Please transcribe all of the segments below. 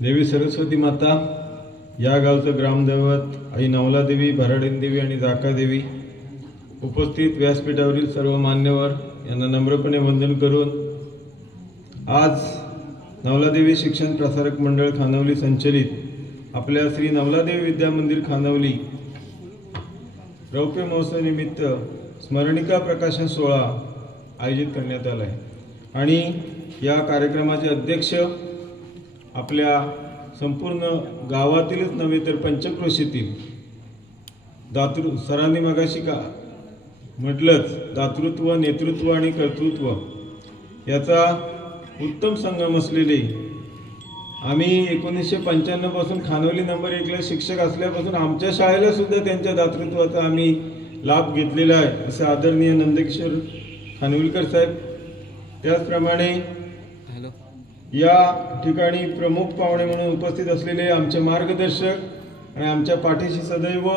देवी सरस्वती माता, या गावचं ग्रामदैवत आई नवलादेवी, भराडीनदेवी आणि जाकादेवी, उपस्थित व्यासपीठावरील सर्व मान्यवर यांना नम्रपणे वंदन करून आज नवलादेवी शिक्षण प्रसारक मंडळ खानवली संचलित आपल्या श्री नवलादेवी विद्या मंदिर खानवली रौप्य महोत्सव निमित्त स्मरणिका प्रकाशन सोहळा आयोजित करण्यात आला आहे आणि या कार्यक्रमाचे अध्यक्ष आपल्या संपूर्ण गावातीलच नव्हे तर पंचक्रोशीतील सरांनी मगाशी का म्हटलंच, दातृत्व, नेतृत्व आणि कर्तृत्व याचा उत्तम संगम असलेले आम्ही 1995 पासून खानवली नंबर 1 ला शिक्षक असल्यापासून आमच्या शाळेला सुद्धा त्यांच्या दातृत्वाचा आम्ही लाभ घेतलेला आहे, असे आदरणीय नंदकिशोर खानविलकर साहेब. त्याचप्रमाणे या ठिकाणी प्रमुख पाहुणे म्हणून उपस्थित असलेले आमचे मार्गदर्शक आणि आमच्या पाठीशी सदैव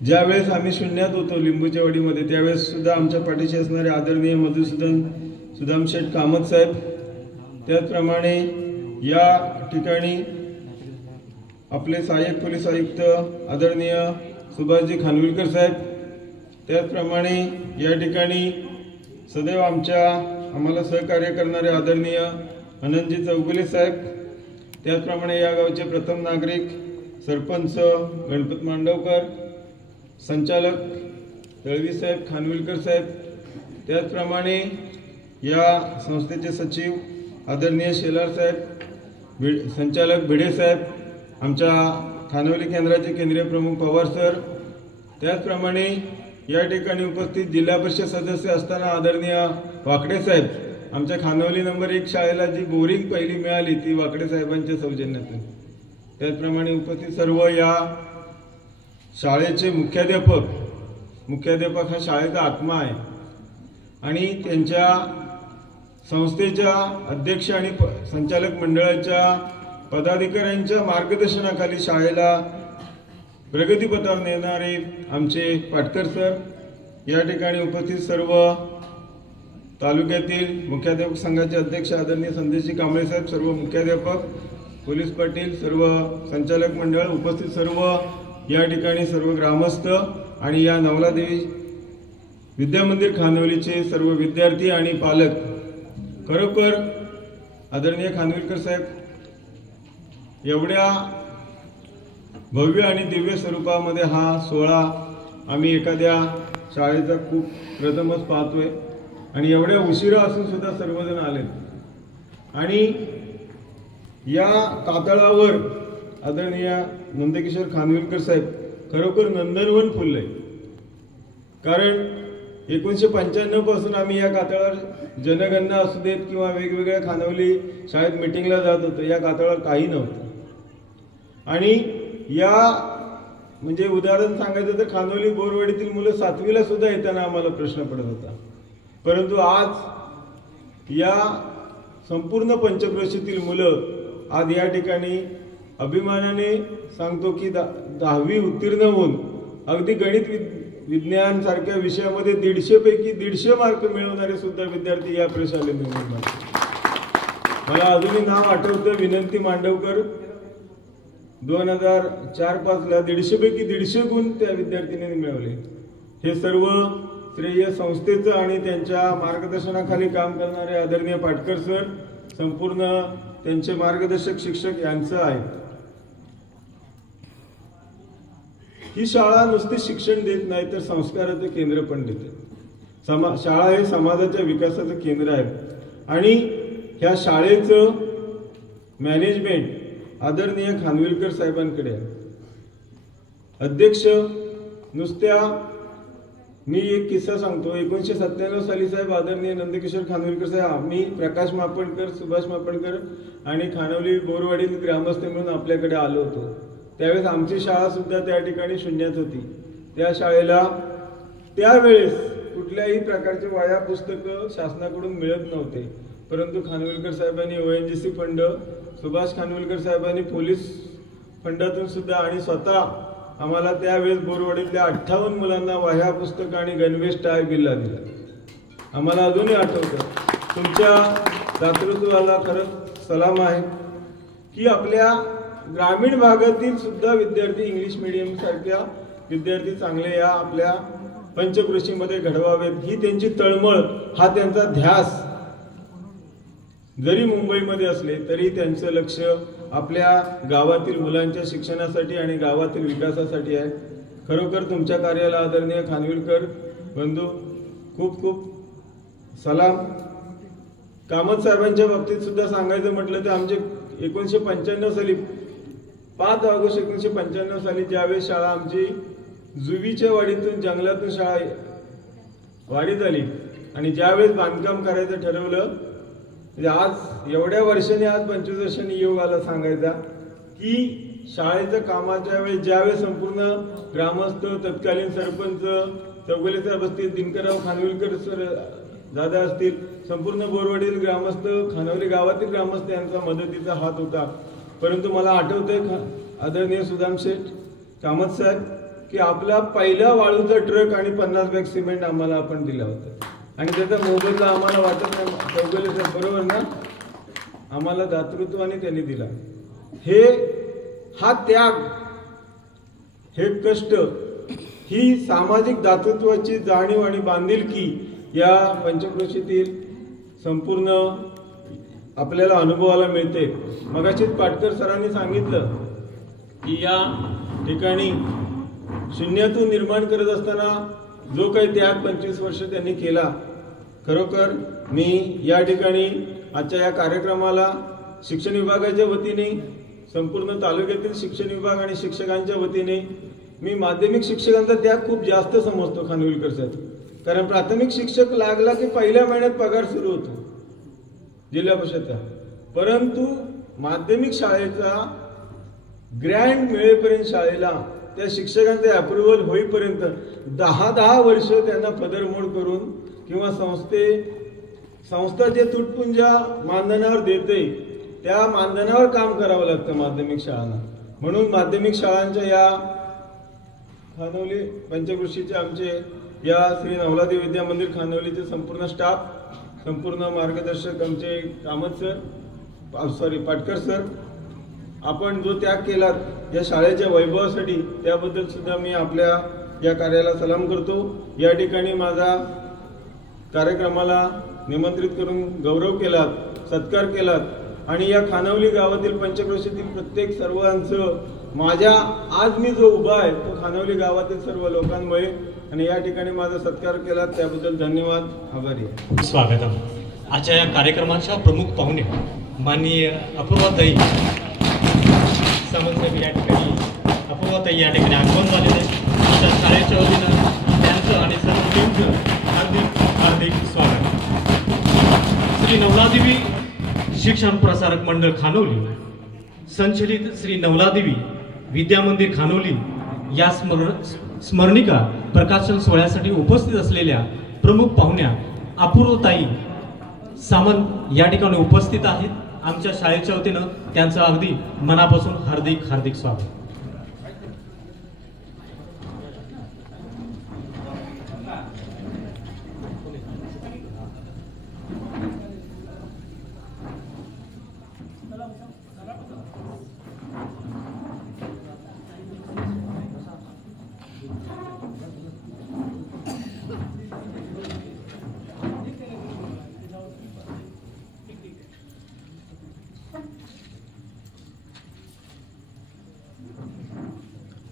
ज्यावेळेस आम्ही शून्यात होतो लिंबूच्या वाडीमध्ये त्यावेळेस सुद्धा आमच्या पाठीशी असणारे आदरणीय मधुसूदन सुदामशेठ कामत साहेब. त्याचप्रमाणे या ठिकाणी आपले सहाय्यक पोलीस आयुक्त आदरणीय सुभाषजी खानविलकर साहेब. त्याचप्रमाणे या ठिकाणी सदैव आम्हाला सहकार्य करणारे आदरणीय अनंतजी चौगुले साहेब. त्याचप्रमाणे या गावचे प्रथम नागरिक सरपंच गणपत मांडवकर, संचालक तळवी साहेब, खानविलकर साहेब. त्याचप्रमाणे या संस्थेचे सचिव आदरणीय शेलार साहेब, संचालक भिडे साहेब, आमच्या खानवली केंद्राचे केंद्रीय प्रमुख पवार सर. त्याचप्रमाणे या ठिकाणी उपस्थित जिल्हा परिषद सदस्य असताना आदरणीय वाकडे साहेब. आमच्या खानवली नंबर 1 शाळेला जी बोरिंग पहिली मिळाली ती वाकडे साहेबांच्या सौजन्यातून. त्याचप्रमाणे उपस्थित सर्व या शाळेचे मुख्याध्यापक हा शाळेचा आत्मा आहे आणि त्यांच्या संस्थेच्या अध्यक्ष आणि संचालक मंडळाच्या पदाधिकाऱ्यांच्या मार्गदर्शनाखाली शाळेला प्रगतीपथावर नेणारे आमचे पाटकर सर. या ठिकाणी उपस्थित सर्व तालुक्यातील मुख्याध्यापक संघाचे अध्यक्ष आदरणीय संदेशजी कांबळे साहेब, सर्व मुख्याध्यापक, पोलीस पाटील, सर्व संचालक मंडळ, उपस्थित सर्व या ठिकाणी सर्व ग्रामस्थ आणि या नवलादेवी विद्या मंदिर खानवलीचे सर्व विद्यार्थी आणि पालक. खरोखर आदरणीय खानविलकर साहेब, एवढ्या भव्य आणि दिव्य स्वरूपामध्ये हा सोहळा आम्ही एखाद्या शाळेचा खूप प्रथमच पाहतोय आणि एवढ्या उशिरा असून सुद्धा सर्वजण आले आणि या कातळावर आदरणीय नंदकिशोर खानविलकर साहेब खरोखर नंदनवन फुललंय. कारण 1995 पासून आम्ही या कातळावर जनगणना असू देत किंवा वेगवेगळ्या खानवली शाळेत मिटिंगला जात होतो, या कातळावर काही नव्हतं. आणि या म्हणजे उदाहरण सांगायचं तर खानवली बोरवाडीतील मुलं 7वीला सुद्धा येताना आम्हाला प्रश्न पडत होता. परंतु आज या संपूर्ण पंचक्रोशीतील मुलं आज या ठिकाणी अभिमानाने सांगतो की 10वी उत्तीर्ण होऊन अगदी गणित विज्ञान सारख्या विषयामध्ये 150 पैकी 150 मार्क मिळवणारे सुद्धा विद्यार्थी या प्रशालेत निर्माण. मला अजूनही नाव आठवतं, विनंती मांडवकर. 2004-05 ला 150 पैकी 150 गुण त्या विद्यार्थिनीने मिळवले. हे सर्व श्रेय संस्थेचं आणि त्यांच्या मार्गदर्शनाखाली काम करणारे आदरणीय पाटकर सर, संपूर्ण त्यांचे मार्गदर्शक शिक्षक यांचं आहे. ही शाळा नुसते शिक्षण देत नाही तर संस्काराचं केंद्र पण देते. शाळा हे समाजाच्या विकासाचं केंद्र आहे आणि ह्या शाळेचं मॅनेजमेंट आदरणीय खानविलकर साहेबांकडे आहे. अध्यक्ष नुसत्या मी एक किस्सा सांगतो. 1997 साली साहेब आदरणीय नंदकिशोर खानविलकर साहेब, आम्ही प्रकाश मापणकर, सुभाष मापणकर आणि खानवली बोरवाडीतील ग्रामस्थ म्हणून आपल्याकडे आलो होतो. त्यावेळेस आमची शाळा सुद्धा त्या ठिकाणी शून्यात होती. त्या शाळेला त्यावेळेस कुठल्याही प्रकारचे वह्या पुस्तकं शासनाकडून मिळत नव्हते. परंतु खानविलकर साहेबांनी ONGC फंड, सुभाष खानविलकर साहेबांनी पोलीस फंडातून सुद्धा आणि स्वतः आम्हाला त्यावेळेस बोरवाडीतल्या 58 मुलांना वह्या पुस्तकं आणि गणवेश टाय बिल्ला दिला. आम्हाला अजूनही आठवतं. तुमच्या दातृत्वाला खरंच सलाम आहे. की आपल्या ग्रामीण भागातील सुद्धा विद्यार्थी इंग्लिश मीडियम सारख्या विद्यार्थी चांगले या आपल्या पंचक्रोशीमध्ये घडवावेत, ही त्यांची तळमळ, हा त्यांचा ध्यास जरी मुंबईमध्ये असले तरी त्यांचं लक्ष आपल्या गावातील मुलांच्या शिक्षणासाठी आणि गावातील विकासासाठी आहे. खरोखर तुमच्या कार्याला आदरणीय खानविलकर बंधू खूप खूप सलाम. कामत साहेबांच्या बाबतीत सुद्धा सांगायचं म्हटलं तर आमचे 1995 साली 5 ऑगस्ट 1995 साली ज्यावेळेस शाळा आमची जुवीच्या वाडीतून जंगलातून शाळा वाडीत आली आणि ज्यावेळेस बांधकाम करायचं ठरवलं, म्हणजे आज एवढ्या वर्षांनी, आज 25 वर्षांनी योग आला सांगायचा की शाळेच्या कामाच्या वेळी ज्यावेळेस संपूर्ण ग्रामस्थ, तत्कालीन सरपंच, चौगुले साहेब असतील, दिनकरराव खानविलकर सर दादा असतील, संपूर्ण बोरवाडीतील ग्रामस्थ, खानवली गावातील ग्रामस्थ यांचा मदतीचा हात होता. परंतु मला आठवतंय आदरणीय सुदाम शेठ कामत साहेब की आपला पहिला वाळूचा ट्रक आणि 50 बॅग सिमेंट आम्हाला आपण दिला होता आणि त्याचा मोबदला आम्हाला वाटत नाही. चौगुले साहेब बरोबर ना, आम्हाला दातृत्वाने त्यांनी दिला. हा त्याग, हे कष्ट, ही सामाजिक दातृत्वाची जाणीव आणि बांधिलकी या पंचक्रोशीतील संपूर्ण आपल्याला अनुभवाला मिळते. मगाशीच पाटकर सरांनी सांगितलं की या ठिकाणी शून्यातून निर्माण करत असताना जो काही त्याग 25 वर्ष त्यांनी केला, खरोखर मी या ठिकाणी आजच्या या कार्यक्रमाला शिक्षण विभागाच्या वतीने, संपूर्ण तालुक्यातील शिक्षण विभाग आणि शिक्षकांच्या वतीने मी माध्यमिक शिक्षकांचा त्याग खूप जास्त समजतो खानविलकर साहेब. कारण प्राथमिक शिक्षक लागला की पहिल्या महिन्यात पगार सुरू होतो जिल्हा परिषदचा, परंतु माध्यमिक शाळेचा ग्रँड मिळेपर्यंत, शाळेला त्या शिक्षकांचे अप्रुव्हल होईपर्यंत 10 वर्ष त्यांना पदरमोड करून किंवा संस्था जे तुटपुंजा मानधनावर देते त्या मानधनावर काम करावं लागतं माध्यमिक शाळांना. म्हणून माध्यमिक शाळांच्या या खानवली पंचक्रोशीचे आमचे या श्री नवलादेवी विद्या मंदिर खानवलीचे संपूर्ण स्टाफ, संपूर्ण मार्गदर्शक आमचे कामत सर, पाटकर सर, आपण जो त्याग केलात या शाळेच्या वैभवासाठी त्याबद्दल सुद्धा मी आपल्या या कार्याला सलाम करतो. या ठिकाणी माझा कार्यक्रमाला निमंत्रित करून गौरव केलात, सत्कार केलात आणि या खानवली गावातील पंचक्रोशीतील प्रत्येक सर्वांचं, माझ्या आज मी जो उभा आहे तो खानवली गावातील सर्व लोकांमुळे, आणि या ठिकाणी माझा सत्कार केला त्याबद्दल धन्यवाद, आभारी आहे. स्वागतम. आजच्या या कार्यक्रमाच्या प्रमुख पाहुणे माननीय अपूर्वाताई सामंत या ठिकाणी, अपूर्वाताई या ठिकाणी आगमन झालेले. आमच्या शाळेच्या वतीनं त्यांचं आणि सर्व टीमचं हार्दिक हार्दिक स्वागत. श्री नवलादेवी शिक्षण प्रसारक मंडळ खानवली संचलित श्री नवलादेवी विद्या मंदिर खानवली या स्मरणिका प्रकाशन सोहळ्यासाठी उपस्थित असलेल्या प्रमुख पाहुण्या अपूर्वताई सामंत या ठिकाणी उपस्थित आहेत. आमच्या शाळेच्या वतीनं त्यांचं अगदी मनापासून हार्दिक हार्दिक स्वागत.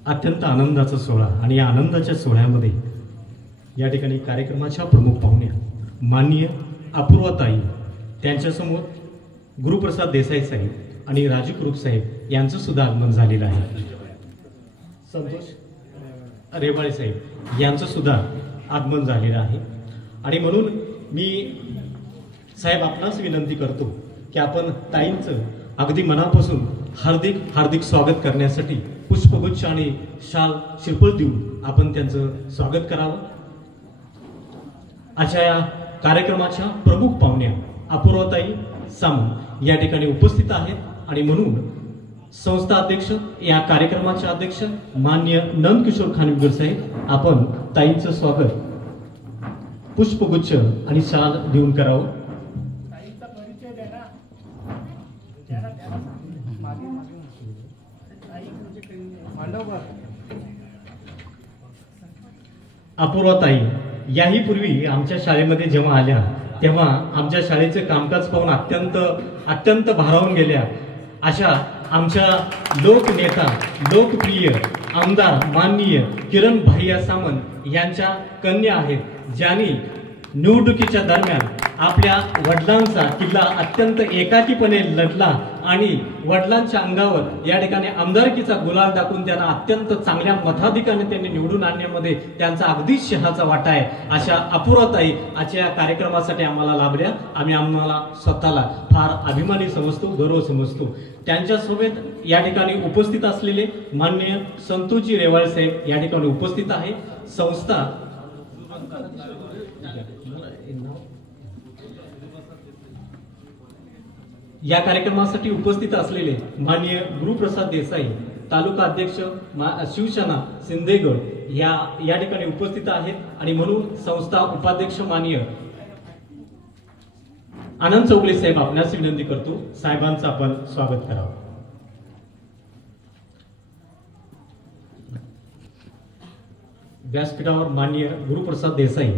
अत्यंत आनंदाचा सोहळा आणि या आनंदाच्या सोहळ्यामध्ये या ठिकाणी कार्यक्रमाच्या प्रमुख पाहुण्या माननीय अपूर्वाताई, त्यांच्यासमोर गुरुप्रसाद देसाई साहेब आणि राजू कुरुप साहेब यांचं सुद्धा आगमन झालेलं आहे. संतोष रेवाळे साहेब यांचं सुद्धा आगमन झालेलं आहे. आणि म्हणून मी साहेब आपणास विनंती करतो की आपण ताईंचं अगदी मनापासून हार्दिक हार्दिक स्वागत करण्यासाठी पुष्पगुच्छ आणि शाल शिरपळ देऊन आपण त्यांचं स्वागत करावं. अशा या कार्यक्रमाच्या प्रमुख पाहुण्या अपूर्वाताई सामंत या ठिकाणी उपस्थित आहेत आणि म्हणून संस्था अध्यक्ष, या कार्यक्रमाचे अध्यक्ष माननीय नंदकिशोर खानविलकर साहेब, आपण ताईंचं स्वागत पुष्पगुच्छ आणि शाल देऊन करावं. अपूर्वाताई याही पूर्वी आमच्या शाळेमध्ये जेव्हा आल्या तेव्हा आमच्या शाळेचे कामकाज पाहून अत्यंत भारावून गेल्या. अशा आमच्या लोकनेता लोकप्रिय आमदार माननीय किरण भैया सामंत यांच्या कन्या आहेत, ज्यांनी निवडणुकीच्या दरम्यान आपल्या वडिलांचा किल्ला अत्यंत एकाकीपणे लढला आणि वडिलांच्या अंगावर या ठिकाणी आमदारकीचा गुलाल दाखवून त्यांना अत्यंत चांगल्या मताधिकाने त्यांनी निवडून आणण्यामध्ये त्यांचा अगदीच शहाचा वाटा आहे. अशा अपूर्वताई आजच्या या कार्यक्रमासाठी आम्हाला लाभल्या. आम्हाला स्वतःला फार अभिमानी समजतो, गौरव समजतो. त्यांच्यासोबत या ठिकाणी उपस्थित असलेले माननीय संतोषजी रेवाळे साहेब या ठिकाणी उपस्थित आहे. संस्था या कार्यक्रमासाठी उपस्थित असलेले माननीय गुरुप्रसाद देसाई तालुका अध्यक्ष शिवसेना सिंधेगड या ठिकाणी उपस्थित आहेत आणि म्हणून संस्था उपाध्यक्ष माननीय आनंद चौगले साहेब आपणास विनंती करतो, साहेबांचं आपण स्वागत करावं. व्यासपीठावर माननीय गुरुप्रसाद देसाई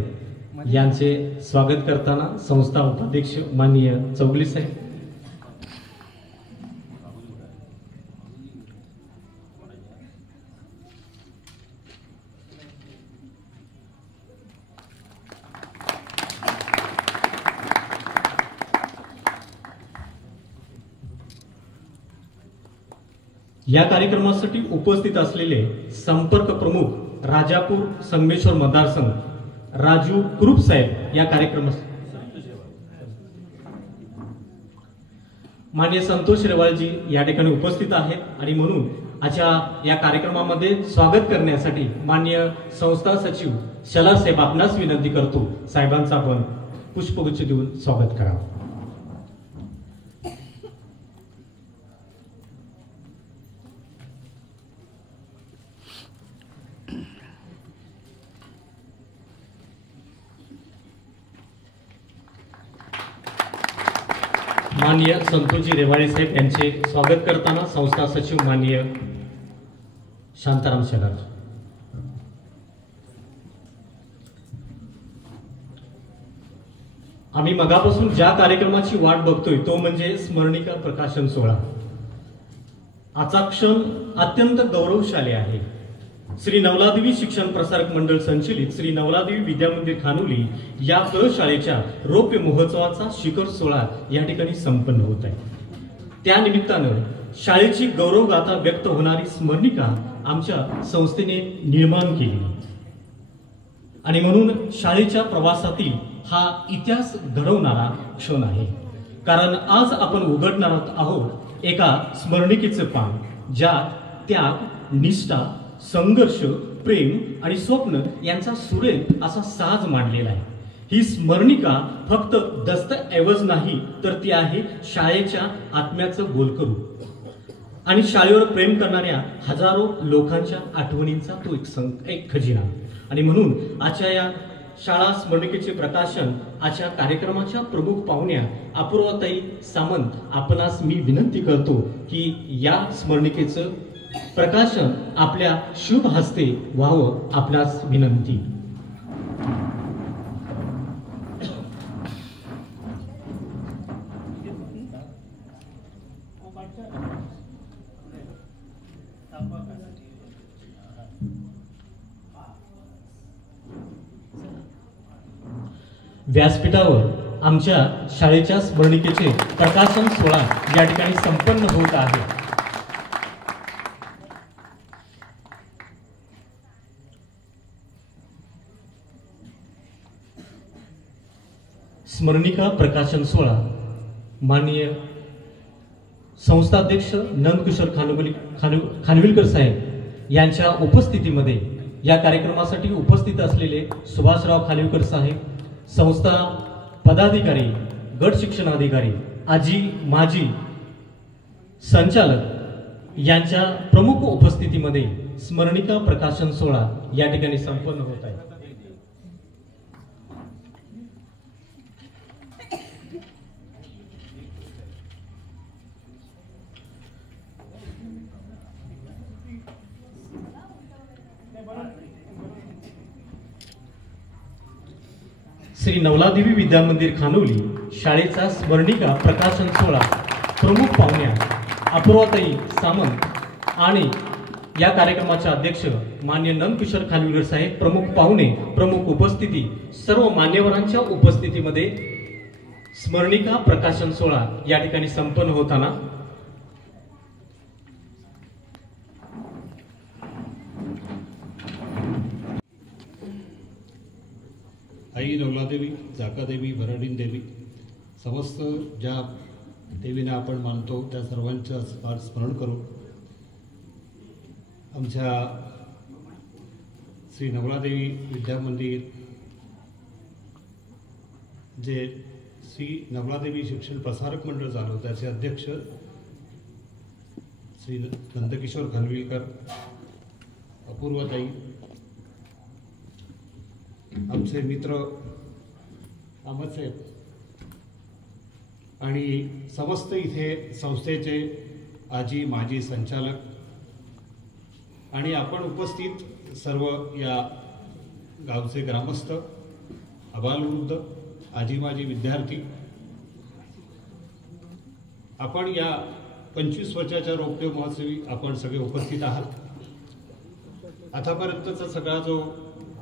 यांचे स्वागत करताना संस्था उपाध्यक्ष माननीय चौगले साहेब. या कार्यक्रमासाठी उपस्थित असलेले संपर्क प्रमुख राजापूर संगमेश्वर मतदारसंघ राजू कुरुप साहेब या कार्यक्रमास माननीय संतोष रेवाळजी या ठिकाणी उपस्थित आहेत आणि म्हणून आजच्या या कार्यक्रमामध्ये स्वागत करण्यासाठी माननीय संस्था सचिव शला साहेब आपणास विनंती करतो, साहेबांचं आपण पुष्पगुच्छ देऊन स्वागत करावं. माननीय संतोषजी रेवाळे साहेब यांचे स्वागत करताना संस्था सचिव माननीय शांताराम शेलार. आम्ही मगापासून ज्या कार्यक्रमाची वाट बघतोय तो म्हणजे स्मरणिका प्रकाशन सोहळा. आजचा क्षण अत्यंत गौरवशाली आहे. श्री नवलादेवी शिक्षण प्रसारक मंडळ संचलित श्री नवलादेवी विद्यामंदिर खानोली या प्रयोगशाळेच्या रौप्य महोत्सवाचा शिखर सोहळा या ठिकाणी संपन्न होत आहे. त्या निमित्तानं शाळेची गौरवगाथा व्यक्त होणारी स्मरणिका आमच्या संस्थेने निर्माण केली आणि म्हणून शाळेच्या प्रवासातील हा इतिहास घडवणारा क्षण आहे. कारण आज आपण उघडणार आहोत एका स्मरणिकेचं पान, ज्यात त्याग, निष्ठा, संघर्ष, प्रेम आणि स्वप्न यांचा सुरेख असा साज मांडलेला आहे. ही स्मरणिका फक्त दस्तऐवज नाही, तर ती आहे शाळेच्या आत्म्याचं बोलकरू आणि शाळेवर प्रेम करणाऱ्या हजारो लोकांच्या आठवणींचा तो एक खजिना. आणि म्हणून आजच्या या शाळा स्मरणिकेचे प्रकाशन आजच्या कार्यक्रमाच्या प्रमुख पाहुण्या अपूर्वाताई सामंत आपणास मी विनंती करतो की या स्मरणिकेचं प्रकाशन आपल्या शुभ हस्ते व्हावं, आपणास विनंती. व्यासपीठावर आमच्या शाळेच्या स्मरणिकेचे प्रकाशन सोहळा या ठिकाणी संपन्न होत आहे. स्मरणिका प्रकाशन सोहळा माननीय संस्थाध्यक्ष नंदकिशोर खानविलकर साहेब यांच्या उपस्थितीमध्ये या कार्यक्रमासाठी उपस्थित असलेले सुभाषराव खानविलकर साहेब, संस्था पदाधिकारी, गट शिक्षणाधिकारी, आजी माजी संचालक यांच्या प्रमुख उपस्थितीमध्ये स्मरणिका प्रकाशन सोहळा या ठिकाणी संपन्न होत आहे. श्री नवलादेवी विद्यामंदिर खानोली शाळेचा स्मरणिका प्रकाशन सोहळा प्रमुख पाहुण्या अपूर्वाताई सामंत आणि या कार्यक्रमाचे अध्यक्ष मान्य नंदकिशोर खानविलकर साहेब, प्रमुख पाहुणे, प्रमुख उपस्थिती, सर्व मान्यवरांच्या उपस्थितीमध्ये स्मरणिका प्रकाशन सोहळा या ठिकाणी संपन्न होताना आई नवलादेवी, जाकादेवी, भराडीन देवी, समस्त ज्या देवीने आपण मानतो त्या सर्वांचं स्मरण करू आमच्या श्री नवलादेवी विद्यामंदिर जे श्री नवलादेवी शिक्षण प्रसारक मंडळ झालं त्याचे अध्यक्ष श्री नंदकिशोर खानविलकर, अपूर्वाताई, आमचे मित्र अहमदसाहेब आणि समस्त इथे संस्थेचे आजी माजी संचालक आणि आपण उपस्थित सर्व या गावचे ग्रामस्थ, आबालवृद्ध, आजी माजी विद्यार्थी, आपण या 25 वर्षाच्या रौप्य महोत्सवी आपण सगळे उपस्थित आहात। आतापर्यंतचा सगळा जो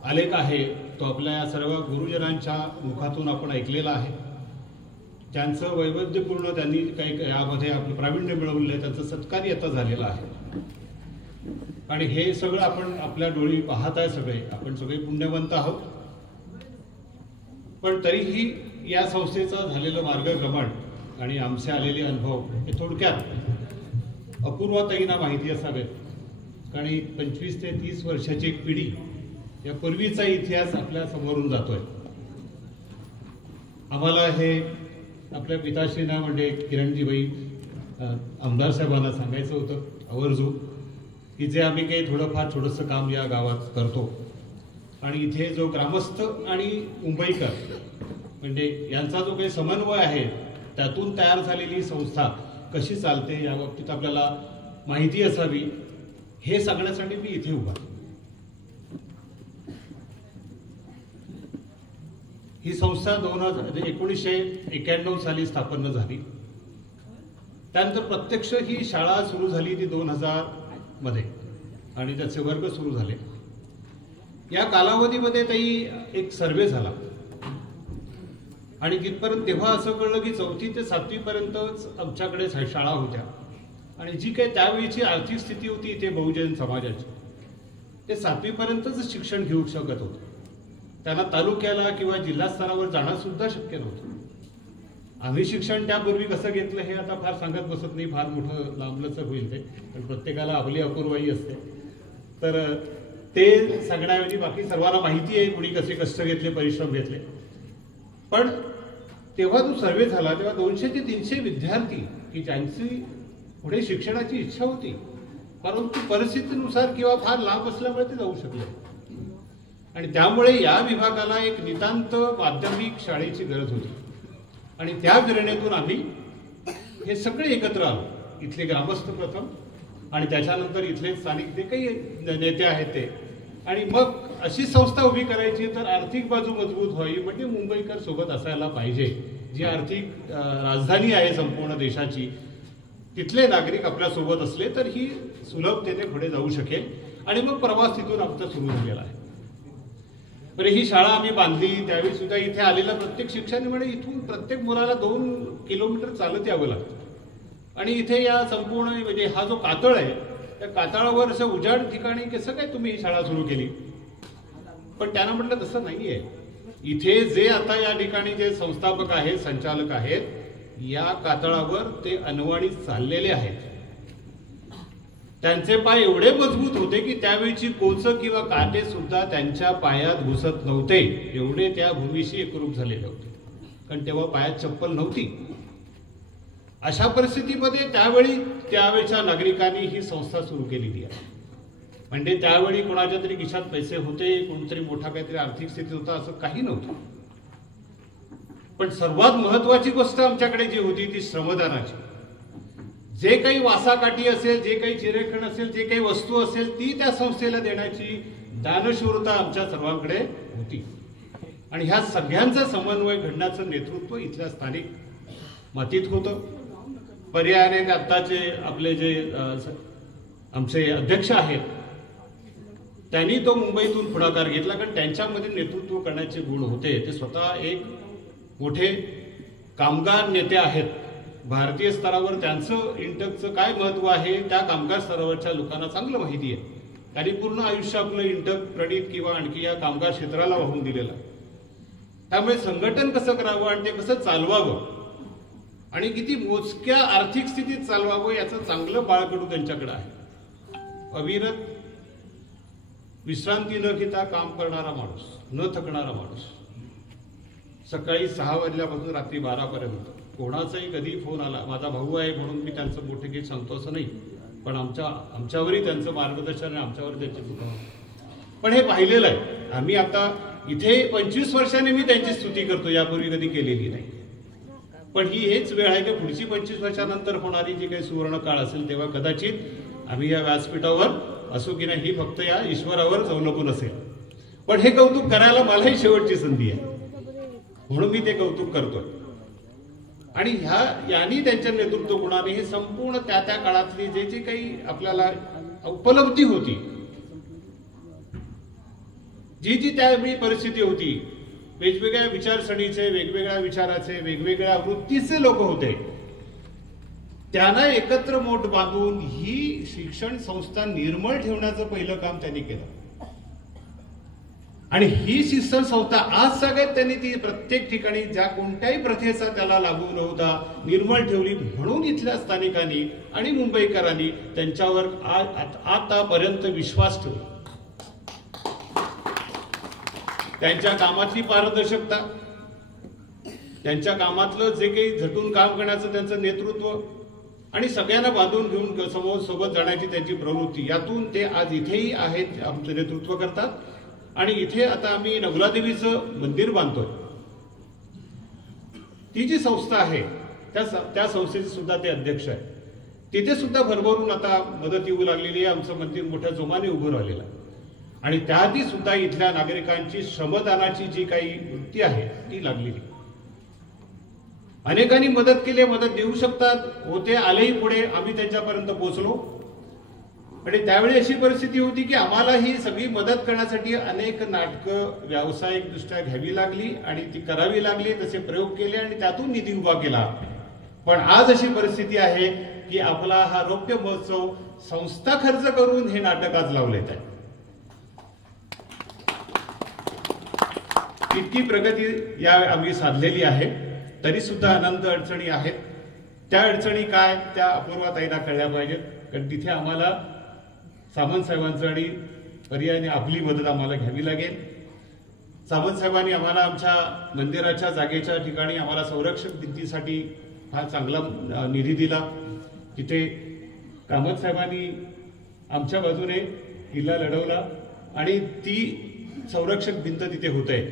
आलेख आहे तो आपल्या या सर्व गुरुजनांच्या मुखातून आपण ऐकलेला आहे। त्यांचं वैविध्यपूर्ण त्यांनी काही यामध्ये आपलं प्रावीण्य मिळवलेलं आहे, त्यांचा सत्कार आता झालेला आहे आणि हे सगळं आपण आपल्या डोळी पाहत आहे। सगळे आपण सगळे पुण्यवंत आहोत, पण तरीही या संस्थेचा झालेलं मार्गक्रमण आणि आमचे आलेले अनुभव हे थोडक्यात अपूर्वाताईंना माहिती असावेत, कारण 25 ते 30 वर्षाची एक पिढी या पूर्वीचा इतिहास आपल्या समोरून जातोय। आम्हाला हे आपल्या पिताश्रींना म्हणजे किरणजीबाई आमदार साहेबांना सांगायचं होतं आवर्जून की जे आम्ही काही थोडंफार छोटंसं काम या गावात करतो आणि इथे जो ग्रामस्थ आणि मुंबईकर म्हणजे यांचा जो काही समन्वय आहे त्यातून तयार झालेली संस्था कशी चालते या बाबतीत आपल्याला माहिती असावी हे सांगण्यासाठी मी इथे उभा। ही संस्था 1991 साली स्थापन झाली। त्यानंतर प्रत्यक्ष ही शाळा सुरू झाली ती 2000 मध्ये आणि त्याचे वर्ग सुरू झाले। या कालावधीमध्ये ताई एक सर्वे झाला आणि तिथपर्यंत तेव्हा असं कळलं की 4थी ते 7वी पर्यंतच आमच्याकडे शाळा होत्या आणि जी काही त्यावेळीची आर्थिक स्थिती होती इथे बहुजन समाजाची ते 7वी पर्यंतच शिक्षण घेऊ शकत होते। त्यांना तालुक्याला किंवा जिल्हा स्तरावर जाणं सुद्धा शक्य नव्हतं। आम्ही शिक्षण त्यापूर्वी कसं घेतलं हे आता फार सांगत बसत नाही, फार मोठं लांबलंच होईल ते, पण प्रत्येकाला आपली अपूर्वाई असते तर ते सांगण्याऐवजी बाकी सर्वांना माहिती आहे कुणी कसे कष्ट घेतले, परिश्रम घेतले। पण तेव्हा जो सर्वे झाला तेव्हा 200 ते 300 विद्यार्थी की ज्यांची पुढे शिक्षणाची इच्छा होती परंतु परिस्थितीनुसार किंवा फार लांब असल्यामुळे ते जाऊ शकले आणि त्यामुळे या विभागाला एक नितांत माध्यमिक शाळेची गरज होती आणि त्या प्रेरणेतून आम्ही हे सगळे एकत्र आलो, इथले ग्रामस्थ प्रथम आणि त्याच्यानंतर इथले स्थानिक जे काही नेते आहेत ते, आणि मग अशी संस्था उभी करायची तर आर्थिक बाजू मजबूत व्हावी म्हणजे मुंबईकर सोबत असायला पाहिजे। जी आर्थिक राजधानी आहे संपूर्ण देशाची तिथले नागरिक आपल्या सोबत असले तर ही सुलभतेने पुढे जाऊ शकेल आणि मग प्रवास तिथून आमचा सुरू झालेला आहे। बरे ही शाळा आम्ही बांधली त्यावेळी सुद्धा इथे आलेला प्रत्येक शिक्षकाने म्हणे इथून प्रत्येक मुलाला 2 किलोमीटर चालत यावं लागतं आणि इथे या संपूर्ण म्हणजे हा जो कातळ आहे त्या कातळावर असं उजाड ठिकाणी कसं काय तुम्ही ही शाळा सुरू केली, पण त्यांना म्हटलं तसं नाहीये। इथे जे आता या ठिकाणी जे संस्थापक आहेत संचालक आहेत या कातळावर ते अनवाणी चाललेले आहेत, त्यांचे पाय एवढे मजबूत होते की त्यावेळीची कोच किंवा काटे सुद्धा त्यांच्या पायात घुसत नव्हते, एवढे त्या भूमीशी एकरूप झालेले होते, कारण तेव्हा पायात चप्पल नव्हती। अशा परिस्थितीमध्ये त्यावेळच्या नागरिकांनी ही संस्था सुरू केलेली आहे। म्हणजे त्यावेळी कोणाच्या तरी खिशात पैसे होते, कोणतरी मोठा काहीतरी आर्थिक स्थिती होता असं काही नव्हतं, पण सर्वात महत्वाची गोष्ट आमच्याकडे जी होती ती श्रमदानाची। जे काही वासाकाठी असेल, जे काही चिरेखण असेल, जे काही वस्तू असेल ती त्या संस्थेला देण्याची दानशूरता आमच्या सर्वांकडे होती आणि ह्या सगळ्यांचा समन्वय घडण्याचं नेतृत्व इथल्या स्थानिक मातीत होतं. पर्यायाने आत्ताचे आपले जे आमचे अध्यक्ष आहेत त्यांनी तो मुंबईतून पुढाकार घेतला, कारण त्यांच्यामध्ये नेतृत्व करण्याचे गुण होते. ते स्वतः एक मोठे कामगार नेते आहेत. भारतीय स्तरावर त्यांचं इंटकचं काय महत्व आहे त्या कामगार स्तरावरच्या लोकांना चांगलं माहिती आहे. त्यांनी पूर्ण आयुष्य आपलं इंटक प्रणित किंवा आणखी या कामगार क्षेत्राला वाहून दिलेलं आहे. त्यामुळे संघटन कसं करावं आणि ते कसं चालवावं आणि किती मोजक्या आर्थिक स्थितीत चालवावं याचं चांगलं बाळकडू त्यांच्याकडे आहे. अविरत विश्रांती न घेता काम करणारा माणूस, न थकणारा माणूस. सकाळी 6 वाजल्यापासून रात्री 12 पर्यंत कोणाचाही कधी फोन आला, माझा भाऊ आहे म्हणून मी त्यांचं मोठे काही सांगतो असं नाही, पण आमच्यावरही त्यांचं मार्गदर्शन आहे, आमच्यावर त्यांची चुका. पण हे पाहिलेलं आहे. आम्ही आता इथे 25 वर्षांनी मी त्यांची स्तुती करतो, यापूर्वी कधी केलेली नाही. पण ही हेच वेळ आहे की पुढची 25 वर्षानंतर होणारी जी काही सुवर्ण काळ असेल तेव्हा कदाचित आम्ही या व्यासपीठावर असो की नाही ही फक्त या ईश्वरावर अवलंबून असेल. पण हे कौतुक करायला मलाही शेवटची संधी आहे म्हणून मी ते कौतुक करतोय. आणि यांनी त्यांच्या नेतृत्व गुणाने हे संपूर्ण त्या काळातली जे काही आपल्याला उपलब्धी होती, जी त्यावेळी परिस्थिती होती, वेगवेगळ्या विचारसरणीचे, वेगवेगळ्या विचाराचे, वेगवेगळ्या वृत्तीचे लोक होते, त्यांना एकत्र मोठ बांधून ही शिक्षण संस्था निर्मळ ठेवण्याचं पहिलं काम त्यांनी केलं. आणि ही शिक्षण संस्था आज सगळ्यात त्यांनी ती प्रत्येक ठिकाणी ज्या कोणत्याही प्रथेचा त्याला लागू नव्हता निर्मळ ठेवली. म्हणून इथल्या स्थानिकांनी आणि मुंबईकरांनी त्यांच्यावर आतापर्यंत विश्वास ठेवला. त्यांच्या कामातली पारदर्शकता, त्यांच्या कामातलं जे काही झटून काम करण्याचं त्यांचं नेतृत्व आणि सगळ्यांना बांधून घेऊन सोबत जाण्याची त्यांची प्रवृत्ती, यातून ते आज इथेही आहेत, आमचं नेतृत्व करतात. आणि इथे आता आम्ही नगलादेवीचं मंदिर बांधतोय. ती जी संस्था आहे त्या संस्थेचे सुद्धा ते अध्यक्ष आहे. तिथे सुद्धा भरभरून आता मदत येऊ लागलेली आहे. आमचं मंदिर मोठ्या जोमाने उभं राहिलेलं आहे. आणि त्याआधी सुद्धा इथल्या नागरिकांची श्रमदानाची जी काही वृत्ती आहे ती लागलेली. अनेकांनी मदत केली, मदत देऊ शकतात होते, आलेही पुढे, आम्ही त्यांच्यापर्यंत पोहोचलो. आणि त्यावेळी अशी परिस्थिती होती की आम्हाला ही सगळी मदत करण्यासाठी अनेक नाटकं व्यावसायिकदृष्ट्या घ्यावी लागली आणि ती करावी लागली, तसे प्रयोग केले आणि त्यातून निधी उभा केला. पण आज अशी परिस्थिती आहे की आपला हा रौप्य महोत्सव संस्था खर्च करून हे नाटक आज लावलेत आहे. इतकी प्रगती या आम्ही साधलेली आहे. तरी सुद्धा अनंत अडचणी आहेत. त्या अडचणी काय त्या अपूर्वाताईंना कळल्या पाहिजेत, कारण तिथे आम्हाला सामंत साहेबांचं आणि पर्यायाने आपली मदत आम्हाला घ्यावी लागेल. सामंत साहेबांनी आम्हाला आमच्या मंदिराच्या जागेच्या ठिकाणी आम्हाला संरक्षक भिंतीसाठी हा चांगला निधी दिला. तिथे कामत साहेबांनी आमच्या बाजूने किल्ला लढवला आणि ती संरक्षक भिंत तिथे होते.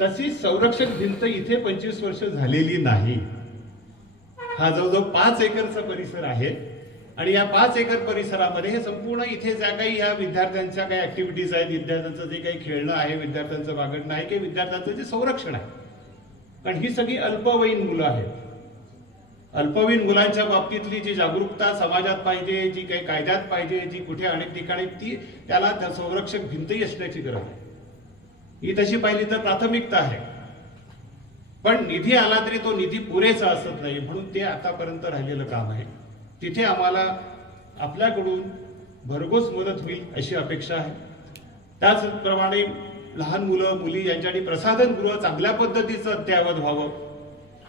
तशी संरक्षक भिंत इथे 25 वर्ष झालेली नाही. हा जवळजवळ 5 एकरचा परिसर आहे आणि या 5 एकर परिसरामध्ये हे संपूर्ण इथे ज्या काही या विद्यार्थ्यांच्या काही ऍक्टिव्हिटीज आहेत, विद्यार्थ्यांचं जे काही खेळणं आहे, विद्यार्थ्यांचं बागडणं आहे, की विद्यार्थ्यांचं जे संरक्षण आहे, कारण ही सगळी अल्पवयीन मुलं आहेत. अल्पवयीन मुलांच्या बाबतीतली जी जागरूकता समाजात पाहिजे, जी काही कायद्यात पाहिजे, जी कुठे अनेक ठिकाणी ती त्याला संरक्षक भिंतही असण्याची गरज आहे. ही तशी पाहिली तर प्राथमिकता आहे. पण निधी आला तरी तो निधी पुरेसा असत नाही, म्हणून ते आतापर्यंत राहिलेलं काम आहे. तिथे आम्हाला आपल्याकडून भरघोस मदत होईल अशी अपेक्षा आहे. त्याचप्रमाणे लहान मुलं मुली यांच्यासाठी प्रसाधनगृह चांगल्या पद्धतीचं अद्ययावत व्हावं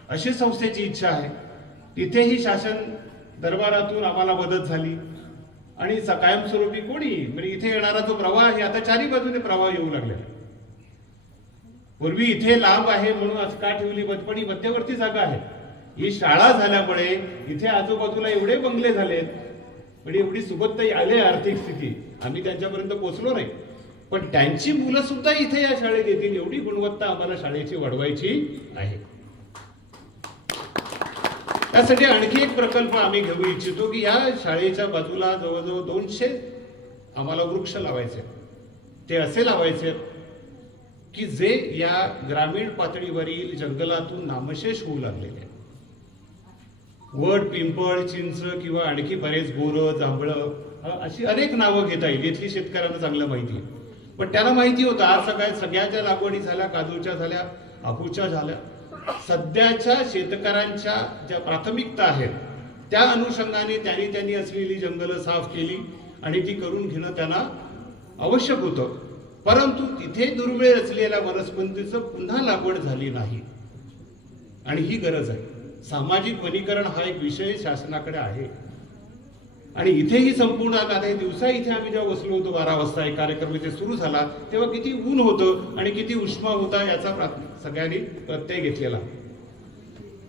अशी संस्थेची इच्छा आहे. तिथेही शासन दरबारातून आम्हाला मदत झाली आणि कायमस्वरूपी कोणी म्हणजे इथे येणारा जो प्रवाह आहे आता चारी बाजूने प्रवाह येऊ लागलेला. पूर्वी इथे लांब आहे म्हणून आज का ठेवली, पण ही मध्यवर्ती जागा आहे. ही शाळा झाल्यामुळे इथे आजूबाजूला एवढे बंगले झालेत, म्हणजे एवढी सुबत्ताई आले आर्थिक स्थिती, आम्ही त्यांच्यापर्यंत पोहोचलो नाही, पण त्यांची मुलं सुद्धा इथे या शाळेत येतील एवढी गुणवत्ता आम्हाला शाळेची वाढवायची आहे. त्यासाठी आणखी एक प्रकल्प आम्ही घेऊ इच्छितो की या शाळेच्या बाजूला जवळजवळ 200 आम्हाला वृक्ष लावायचे. ते असे लावायचे की जे या ग्रामीण पातळीवरील जंगलातून नामशेष होऊ लागलेले आहेत. वड, पिंपळ, चिंच किंवा आणखी बरेच बोरं, जांभळं अशी अनेक नावं घेता येईल. इथली शेतकऱ्यांना चांगलं माहिती आहे. पण त्यांना माहिती होतं आज सगळ्याच्या लागवडी झाल्या, काजूच्या झाल्या, हापूसच्या झाल्या. सध्याच्या शेतकऱ्यांच्या ज्या प्राथमिकता आहेत त्या अनुषंगाने त्यांनी असलेली जंगलं साफ केली आणि ती करून घेणं त्यांना आवश्यक होतं. परंतु तिथे दुर्मिळ असलेल्या वनस्पतीचं पुन्हा लागवड झाली नाही आणि ही गरज आहे. सामाजिक वनीकरण हा एक विषय शासनाकडे आहे आणि इथेही संपूर्ण आता हे दिवसा इथे आम्ही जेव्हा बसलो होतो 12 वाजता एक कार्यक्रम इथे सुरू झाला तेव्हा किती ऊन होतं आणि किती उष्मा होता याचा सगळ्यांनी प्रत्यय घेतलेला.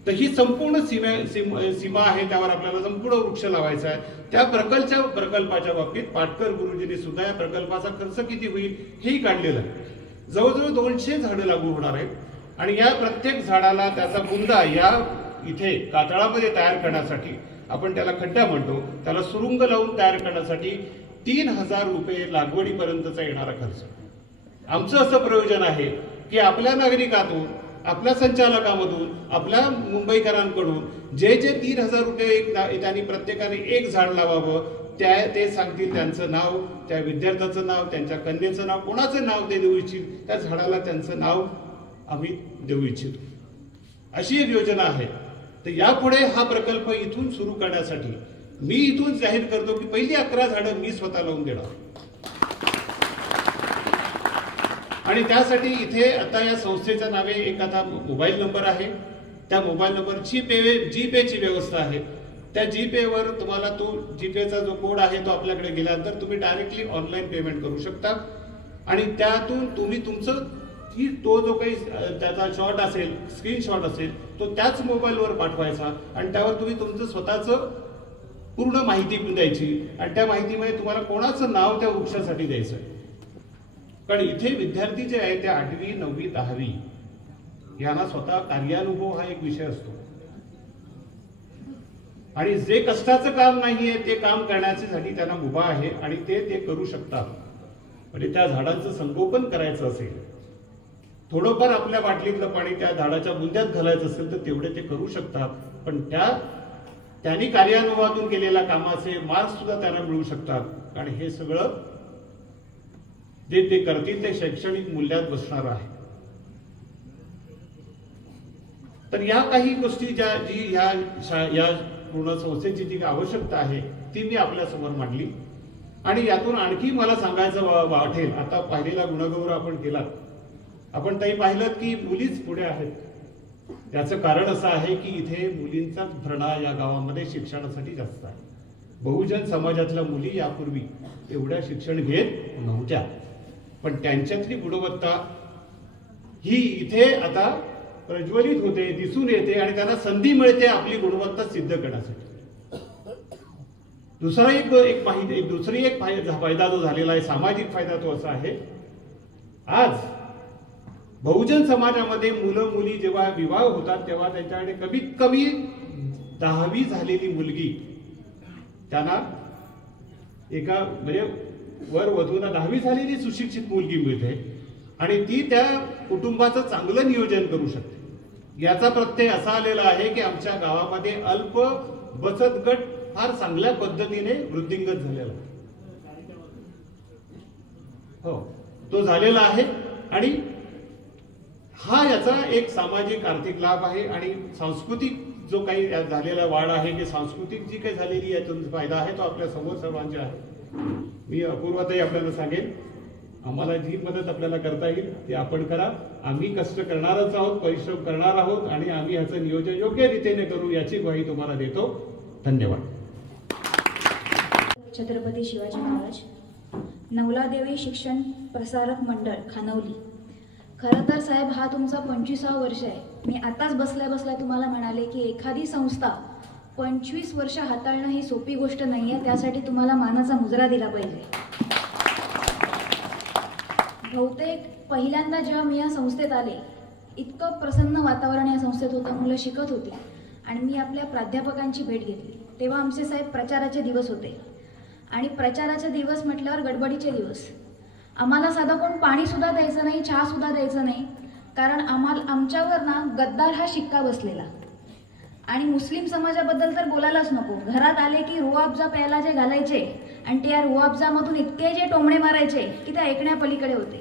तर ही संपूर्ण सीमा आहे, त्यावर आपल्याला संपूर्ण वृक्ष लावायचा आहे. त्या प्रकल्पाच्या बाबतीत पाटकर गुरुजींनी सुद्धा या प्रकल्पाचा खर्च किती होईल हेही काढलेला आहे. जवळजवळ 200 झाडं लागू होणार आहेत आणि या प्रत्येक झाडाला त्याचा बुंदा या इथे कातळामध्ये तयार करण्यासाठी, आपण त्याला खड्डा म्हणतो, त्याला सुरुंग लावून तयार करण्यासाठी 3000 रुपये लागवडीपर्यंतचा येणारा खर्च. आमचं असं प्रयोजन आहे की आपल्या नागरिकातून, आपल्या संचालकामधून, आपल्या मुंबईकरांकडून जे 3000 रुपये त्यांनी प्रत्येकाने एक झाड लावावं, ते सांगतील त्यांचं नाव, त्या विद्यार्थ्याचं नाव, त्यांच्या कन्येचं नाव, कोणाचं नाव ते देऊ इच्छित, त्या झाडाला त्यांचं नाव आम्ही देऊ इच्छितो. अशी एक योजना आहे. तर यापुढे हा प्रकल्प इथून सुरू करण्यासाठी मी इथून जाहीर करतो की पहिली 11 झाडं मी स्वतः लावून देणार. आणि त्यासाठी इथे आता या संस्थेच्या नावे एक आता मोबाईल नंबर आहे. त्या मोबाईल नंबर जीपेची व्यवस्था आहे. त्या जीपेवर तुम्हाला तो जीपेचा जो कोड आहे तो आपल्याकडे गेल्यानंतर तुम्ही डायरेक्टली ऑनलाईन पेमेंट करू शकता आणि त्यातून तुम्ही तुमचं तो जो काही त्याचा शॉट असेल, स्क्रीनशॉट असेल, तो त्याच मोबाईलवर पाठवायचा आणि त्यावर तुम्ही तुमचं स्वतःचं पूर्ण माहिती द्यायची आणि त्या माहितीमध्ये तुम्हाला कोणाचं नाव त्या वृक्षासाठी द्यायचं. कारण इथे विद्यार्थी जे आहेत ते 8वी, 9वी, 10वी यांना स्वतः कार्यानुभव हा एक विषय असतो आणि जे कष्टाचं काम नाहीये ते काम करण्यासाठी त्यांना मुभा आहे आणि ते करू शकतात. म्हणजे त्या झाडांचं संगोपन करायचं असेल, थोडंफार आपल्या बाटलीतलं पाणी त्या झाडाच्या बुंद्यात घालायचं असेल तर तेवढे ते करू शकतात. पण त्यांनी कार्यानुभवातून केलेल्या कामाचे मार्क्स सुद्धा त्यांना मिळू शकतात आणि हे सगळं जे ते करतील ते शैक्षणिक मूल्यात बसणार आहे. तर या काही गोष्टी या पूर्ण संस्थेची जी आवश्यकता आहे ती मी आपल्या समोर मांडली आणि यातून आणखी मला सांगायचं वाटेल. आता पाहिलेला गुणगौरव आपण केला, आपण ताई पाहिलं की मुलीच पुढे आहेत. त्याचं कारण असं आहे की इथे मुलींचा भरणा या गावामध्ये शिक्षणासाठी जास्त आहे. बहुजन समाजातल्या मुली यापूर्वी एवढ्या शिक्षण घेत नव्हत्या, पण त्यांच्यातली गुणवत्ता ही इथे आता प्रज्वलित होते, दिसून येते आणि त्यांना संधी मिळते आपली गुणवत्ता सिद्ध करण्यासाठी. दुसरी एक फायदा जो झालेला आहे, सामाजिक फायदा तो असा आहे, आज बहुजन समाजामध्ये मुलं मुली जेव्हा विवाह होतात तेव्हा त्यांच्याकडे कमीत कमी 10वी झालेली मुलगी, त्यांना एका म्हणजे वर वधूला 10वी झालेली सुशिक्षित मुलगी मिळते आणि ती त्या कुटुंबाचं चांगलं नियोजन करू शकते. याचा प्रत्यय असा आलेला आहे की आमच्या गावामध्ये अल्प बचत गट फार चांगल्या पद्धतीने वृद्धिंगत झालेला हो तो झालेला आहे आणि हा याचा एक सामाजिक आर्थिक लाभ आहे आणि सांस्कृतिक जो काही झालेला वाढ आहे की सांस्कृतिक जी काही झालेली यातून फायदा आहे तो आपल्या समोर सर्वांचे आहे. मी अपूर्वाताई आपल्याला सांगेन, आम्हाला जी मदत आपल्याला करता येईल ते आपण करा. आम्ही कष्ट करणारच आहोत, परिश्रम करणार आहोत आणि आम्ही ह्याचं नियोजन योग्य रीतीने करू याची ग्वाही तुम्हाला देतो. धन्यवाद. छत्रपती शिवाजी महाराज नवलादेवी शिक्षण प्रसारक मंडळ खानवली. खरं तर साहेब हा तुमचा 25वा वर्ष आहे. मी आताच बसल्या तुम्हाला म्हणाले की एखादी संस्था 25 वर्ष हाताळणं ही सोपी गोष्ट नाही आहे, त्यासाठी तुम्हाला मानाचा मुजरा दिला पाहिजे. बहुतेक पहिल्यांदा जेव्हा मी या संस्थेत आले इतकं प्रसन्न वातावरण या संस्थेत होतं, मुलं शिकत होती आणि मी आपल्या प्राध्यापकांची भेट घेतली. तेव्हा आमचे साहेब प्रचाराचे दिवस होते आणि प्रचाराचे दिवस म्हटल्यावर गडबडीचे दिवस आम्हाला साधं कोण पाणीसुद्धा द्यायचं नाही, चहासुद्धा द्यायचं नाही, कारण आमच्यावर ना गद्दार हा शिक्का बसलेला. आणि मुस्लिम समाजाबद्दल तर बोलायलाच नको. घरात आले की रुआबजा प्यायला जे घालायचे आणि त्या रुआबजामधून इतके जे टोमणे मारायचे की ते ऐकण्यापलीकडे होते.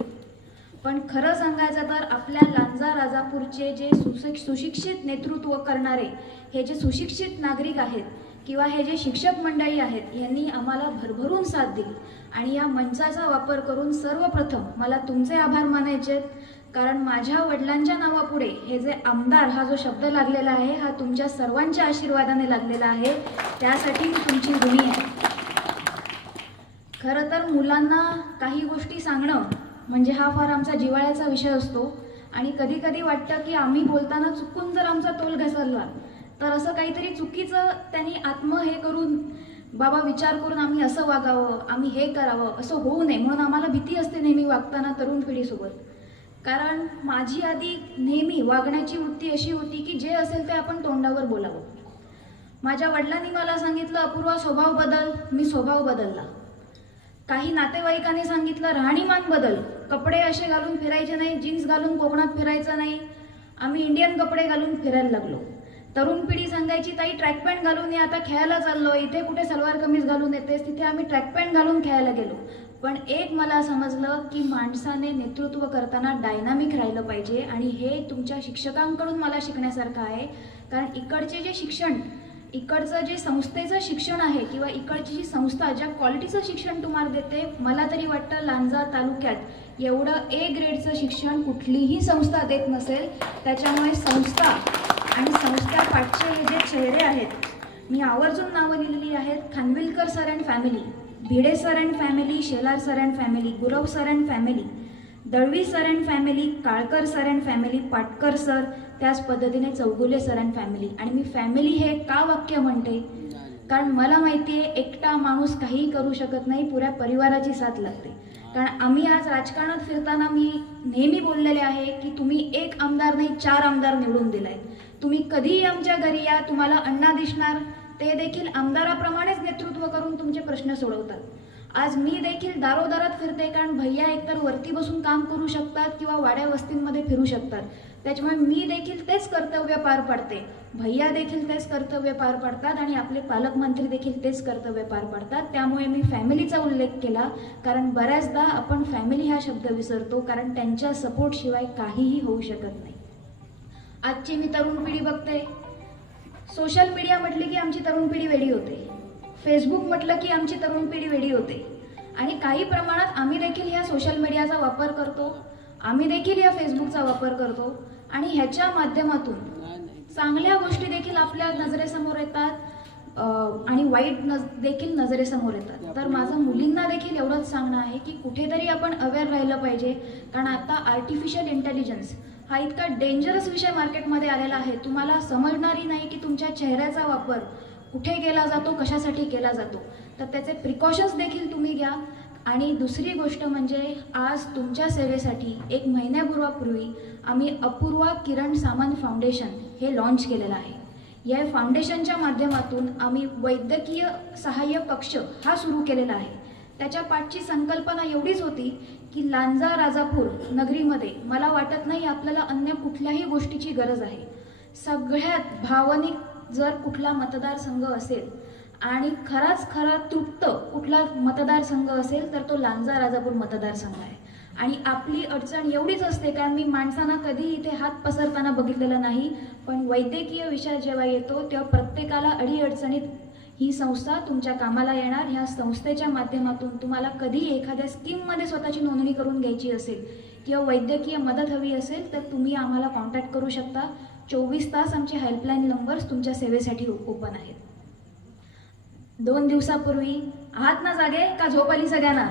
पण खरं सांगायचं तर आपल्या लांजा राजापूरचे जे सुशिक्षित नेतृत्व करणारे हे जे सुशिक्षित नागरिक आहेत किंवा हे जे शिक्षक मंडळी आहेत यांनी आम्हाला भरभरून साथ दिली. आणि या मंचाचा वापर करून सर्वप्रथम मला तुमचे आभार मानायचे, कारण माझ्या वडिलांच्या नावापुढे हे जे आमदार हा जो शब्द लागलेला आहे हा तुमच्या सर्वांच्या आशीर्वादाने लागलेला आहे. त्यासाठी मी तुमची ऋणी आहे. खरं तर मुलांना काही गोष्टी सांगणं म्हणजे हा फार आमचा जिव्हाळ्याचा विषय असतो. आणि कधी कधी वाटतं की आम्ही बोलताना चुकून जर आमचा तोल घसरला तर असं काहीतरी चुकीचं त्यांनी हे करून बाबा विचार करून आम्ही असं वागावं, आम्ही हे करावं, असं होऊ नये म्हणून आम्हाला भीती असते नेहमी वागताना तरुण पिढीसोबत. कारण माझी आधी नेहमी वागण्याची वृत्ती अशी होती की जे असेल ते आपण तोंडावर बोलावं. माझ्या वडिलांनी मला सांगितलं अपूर्वा स्वभाव बदल, मी स्वभाव बदलला. काही नातेवाईकांनी सांगितलं राहणीमान बदल, कपडे असे घालून फिरायचे नाही, जीन्स घालून कोकणात फिरायचं नाही. आम्ही इंडियन कपडे घालून फिरायला लागलो. तरुण पिढी सांगायची ताई ट्रॅक पॅन्ट घालून ये, आता खेळायला चाललो, इथे कुठे सलवार कमीज घालून येतेस, तिथे आम्ही ट्रॅक पॅन्ट घालून खेळायला गेलो. पण एक मला समजलं की माणसाने नेतृत्व करताना डायनामिक राहिलं पाहिजे. आणि हे तुमच्या शिक्षकांकडून मला शिकण्यासारखं आहे. कारण इकडचे जे शिक्षण, इकडचं जे संस्थेचं शिक्षण आहे किंवा इकडची जी संस्था ज्या क्वालिटीचं शिक्षण तुम्हाला देते, मला तरी वाटतं लांजा तालुक्यात एवढं ए ग्रेडचं शिक्षण कुठलीही संस्था देत नसेल. त्याच्यामुळे संस्था आणि संस्था पाठचे हे जे चेहरे आहेत, मी आवर्जून नावं लिहिलेली आहेत. Khanvilkar sir and family, Bhide sir and family, Shelar sir and family, Gurav sir and family, Dalvi sir and family, Kalkar sir and family, Patkar sir, त्याच पद्धतीने चौगुले सर अँड फॅमिली. आणि मी फॅमिली हे का वाक्य म्हणते, कारण मला माहिती आहे एकटा माणूस काहीही करू शकत नाही, पुऱ्या परिवाराची साथ लागते. कारण आम्ही आज राजकारणात फिरताना मी नेहमी बोललेले आहे की तुम्ही एक आमदार नाही 4 आमदार निवडून दिलाय. तुम्ही कधीही आमच्या घरी या, तुम्हाला अण्णा दिसणार, ते देखील आमदाराप्रमाणेच नेतृत्व करून तुमचे प्रश्न सोडवतात. आज मी देखील दारोदारात फिरते, कारण भैया एकतर वरती बसून काम करू शकतात किंवा वाड्या वस्तींमध्ये फिरू शकतात. त्याच्यामुळे मी देखील तेच कर्तव्य पार पाडते, भैया देखील तेच कर्तव्य पार पाडतात आणि आपले पालकमंत्री देखील तेच कर्तव्य पार पाडतात. त्यामुळे मी फॅमिलीचा उल्लेख केला, कारण बऱ्याचदा आपण फॅमिली हा शब्द विसरतो, कारण त्यांच्या सपोर्टशिवाय काहीही होऊ शकत नाही. आजची मी तरुण पिढी बघते, सोशल मीडिया म्हटली की आमची तरुण पिढी वेडी होते, फेसबुक म्हटलं की आमची तरुण पिढी वेडी होते. आणि काही प्रमाणात आम्ही देखील ह्या सोशल मीडियाचा वापर करतो, आम्ही देखील या फेसबुकचा वापर करतो. आणि ह्याच्या माध्यमातून चांगल्या गोष्टी देखील आपल्या नजरेसमोर येतात आणि वाईट देखील नजरेसमोर येतात. तर माझं मुलींना देखील एवढंच सांगणं आहे की कुठेतरी आपण अवेअर राहिलं पाहिजे, कारण आता आर्टिफिशियल इंटेलिजन्स हा इतका डेंजरस विषय मार्केटमध्ये आलेला आहे. तुम्हाला समजणारी नाही की तुमच्या चेहऱ्याचा वापर कुठे केला जातो, कशासाठी केला जातो. तर त्याचे प्रिकॉशन्स देखील तुम्ही घ्या. आणि दुसरी गोष्ट म्हणजे आज तुमच्या सेवेसाठी 1 महिन्यापूर्वी आम्ही अपूर्वा किरण सामंत फाउंडेशन हे लॉन्च केलेलं आहे. या फाउंडेशनच्या माध्यमातून आम्ही वैद्यकीय सहाय्य कक्ष हा सुरू केलेला आहे. त्याच्या पाठची संकल्पना एवढीच होती की लांजा राजापूर नगरीमध्ये मला वाटत नाही आपल्याला अन्य कुठल्याही गोष्टीची गरज आहे. सगळ्यात भावनिक जर कुठला मतदारसंघ असेल आणि खराच खरा तृप्त कुठला मतदारसंघ असेल तर तो लांजा राजापूर मतदारसंघ आहे. आणि आपली अडचण एवढीच असते, कारण मी माणसांना कधी इथे हात पसरताना बघितलेला नाही, पण वैद्यकीय विषय जेव्हा येतो तेव्हा प्रत्येकाला अडीअडचणीत ही संस्था तुमच्या कामाला येणार. ह्या संस्थेच्या माध्यमातून तुम्हाला कधी एखाद्या स्कीममध्ये स्वतःची नोंदणी करून घ्यायची असेल किंवा वैद्यकीय मदत हवी असेल तर तुम्ही आम्हाला कॉन्टॅक्ट करू शकता. 24 तास आमचे हेल्पलाईन नंबर्स तुमच्या सेवेसाठी ओपन आहेत. 2 दिवसापूर्वी आहात ना जागे का झोप आली सगळ्यांना,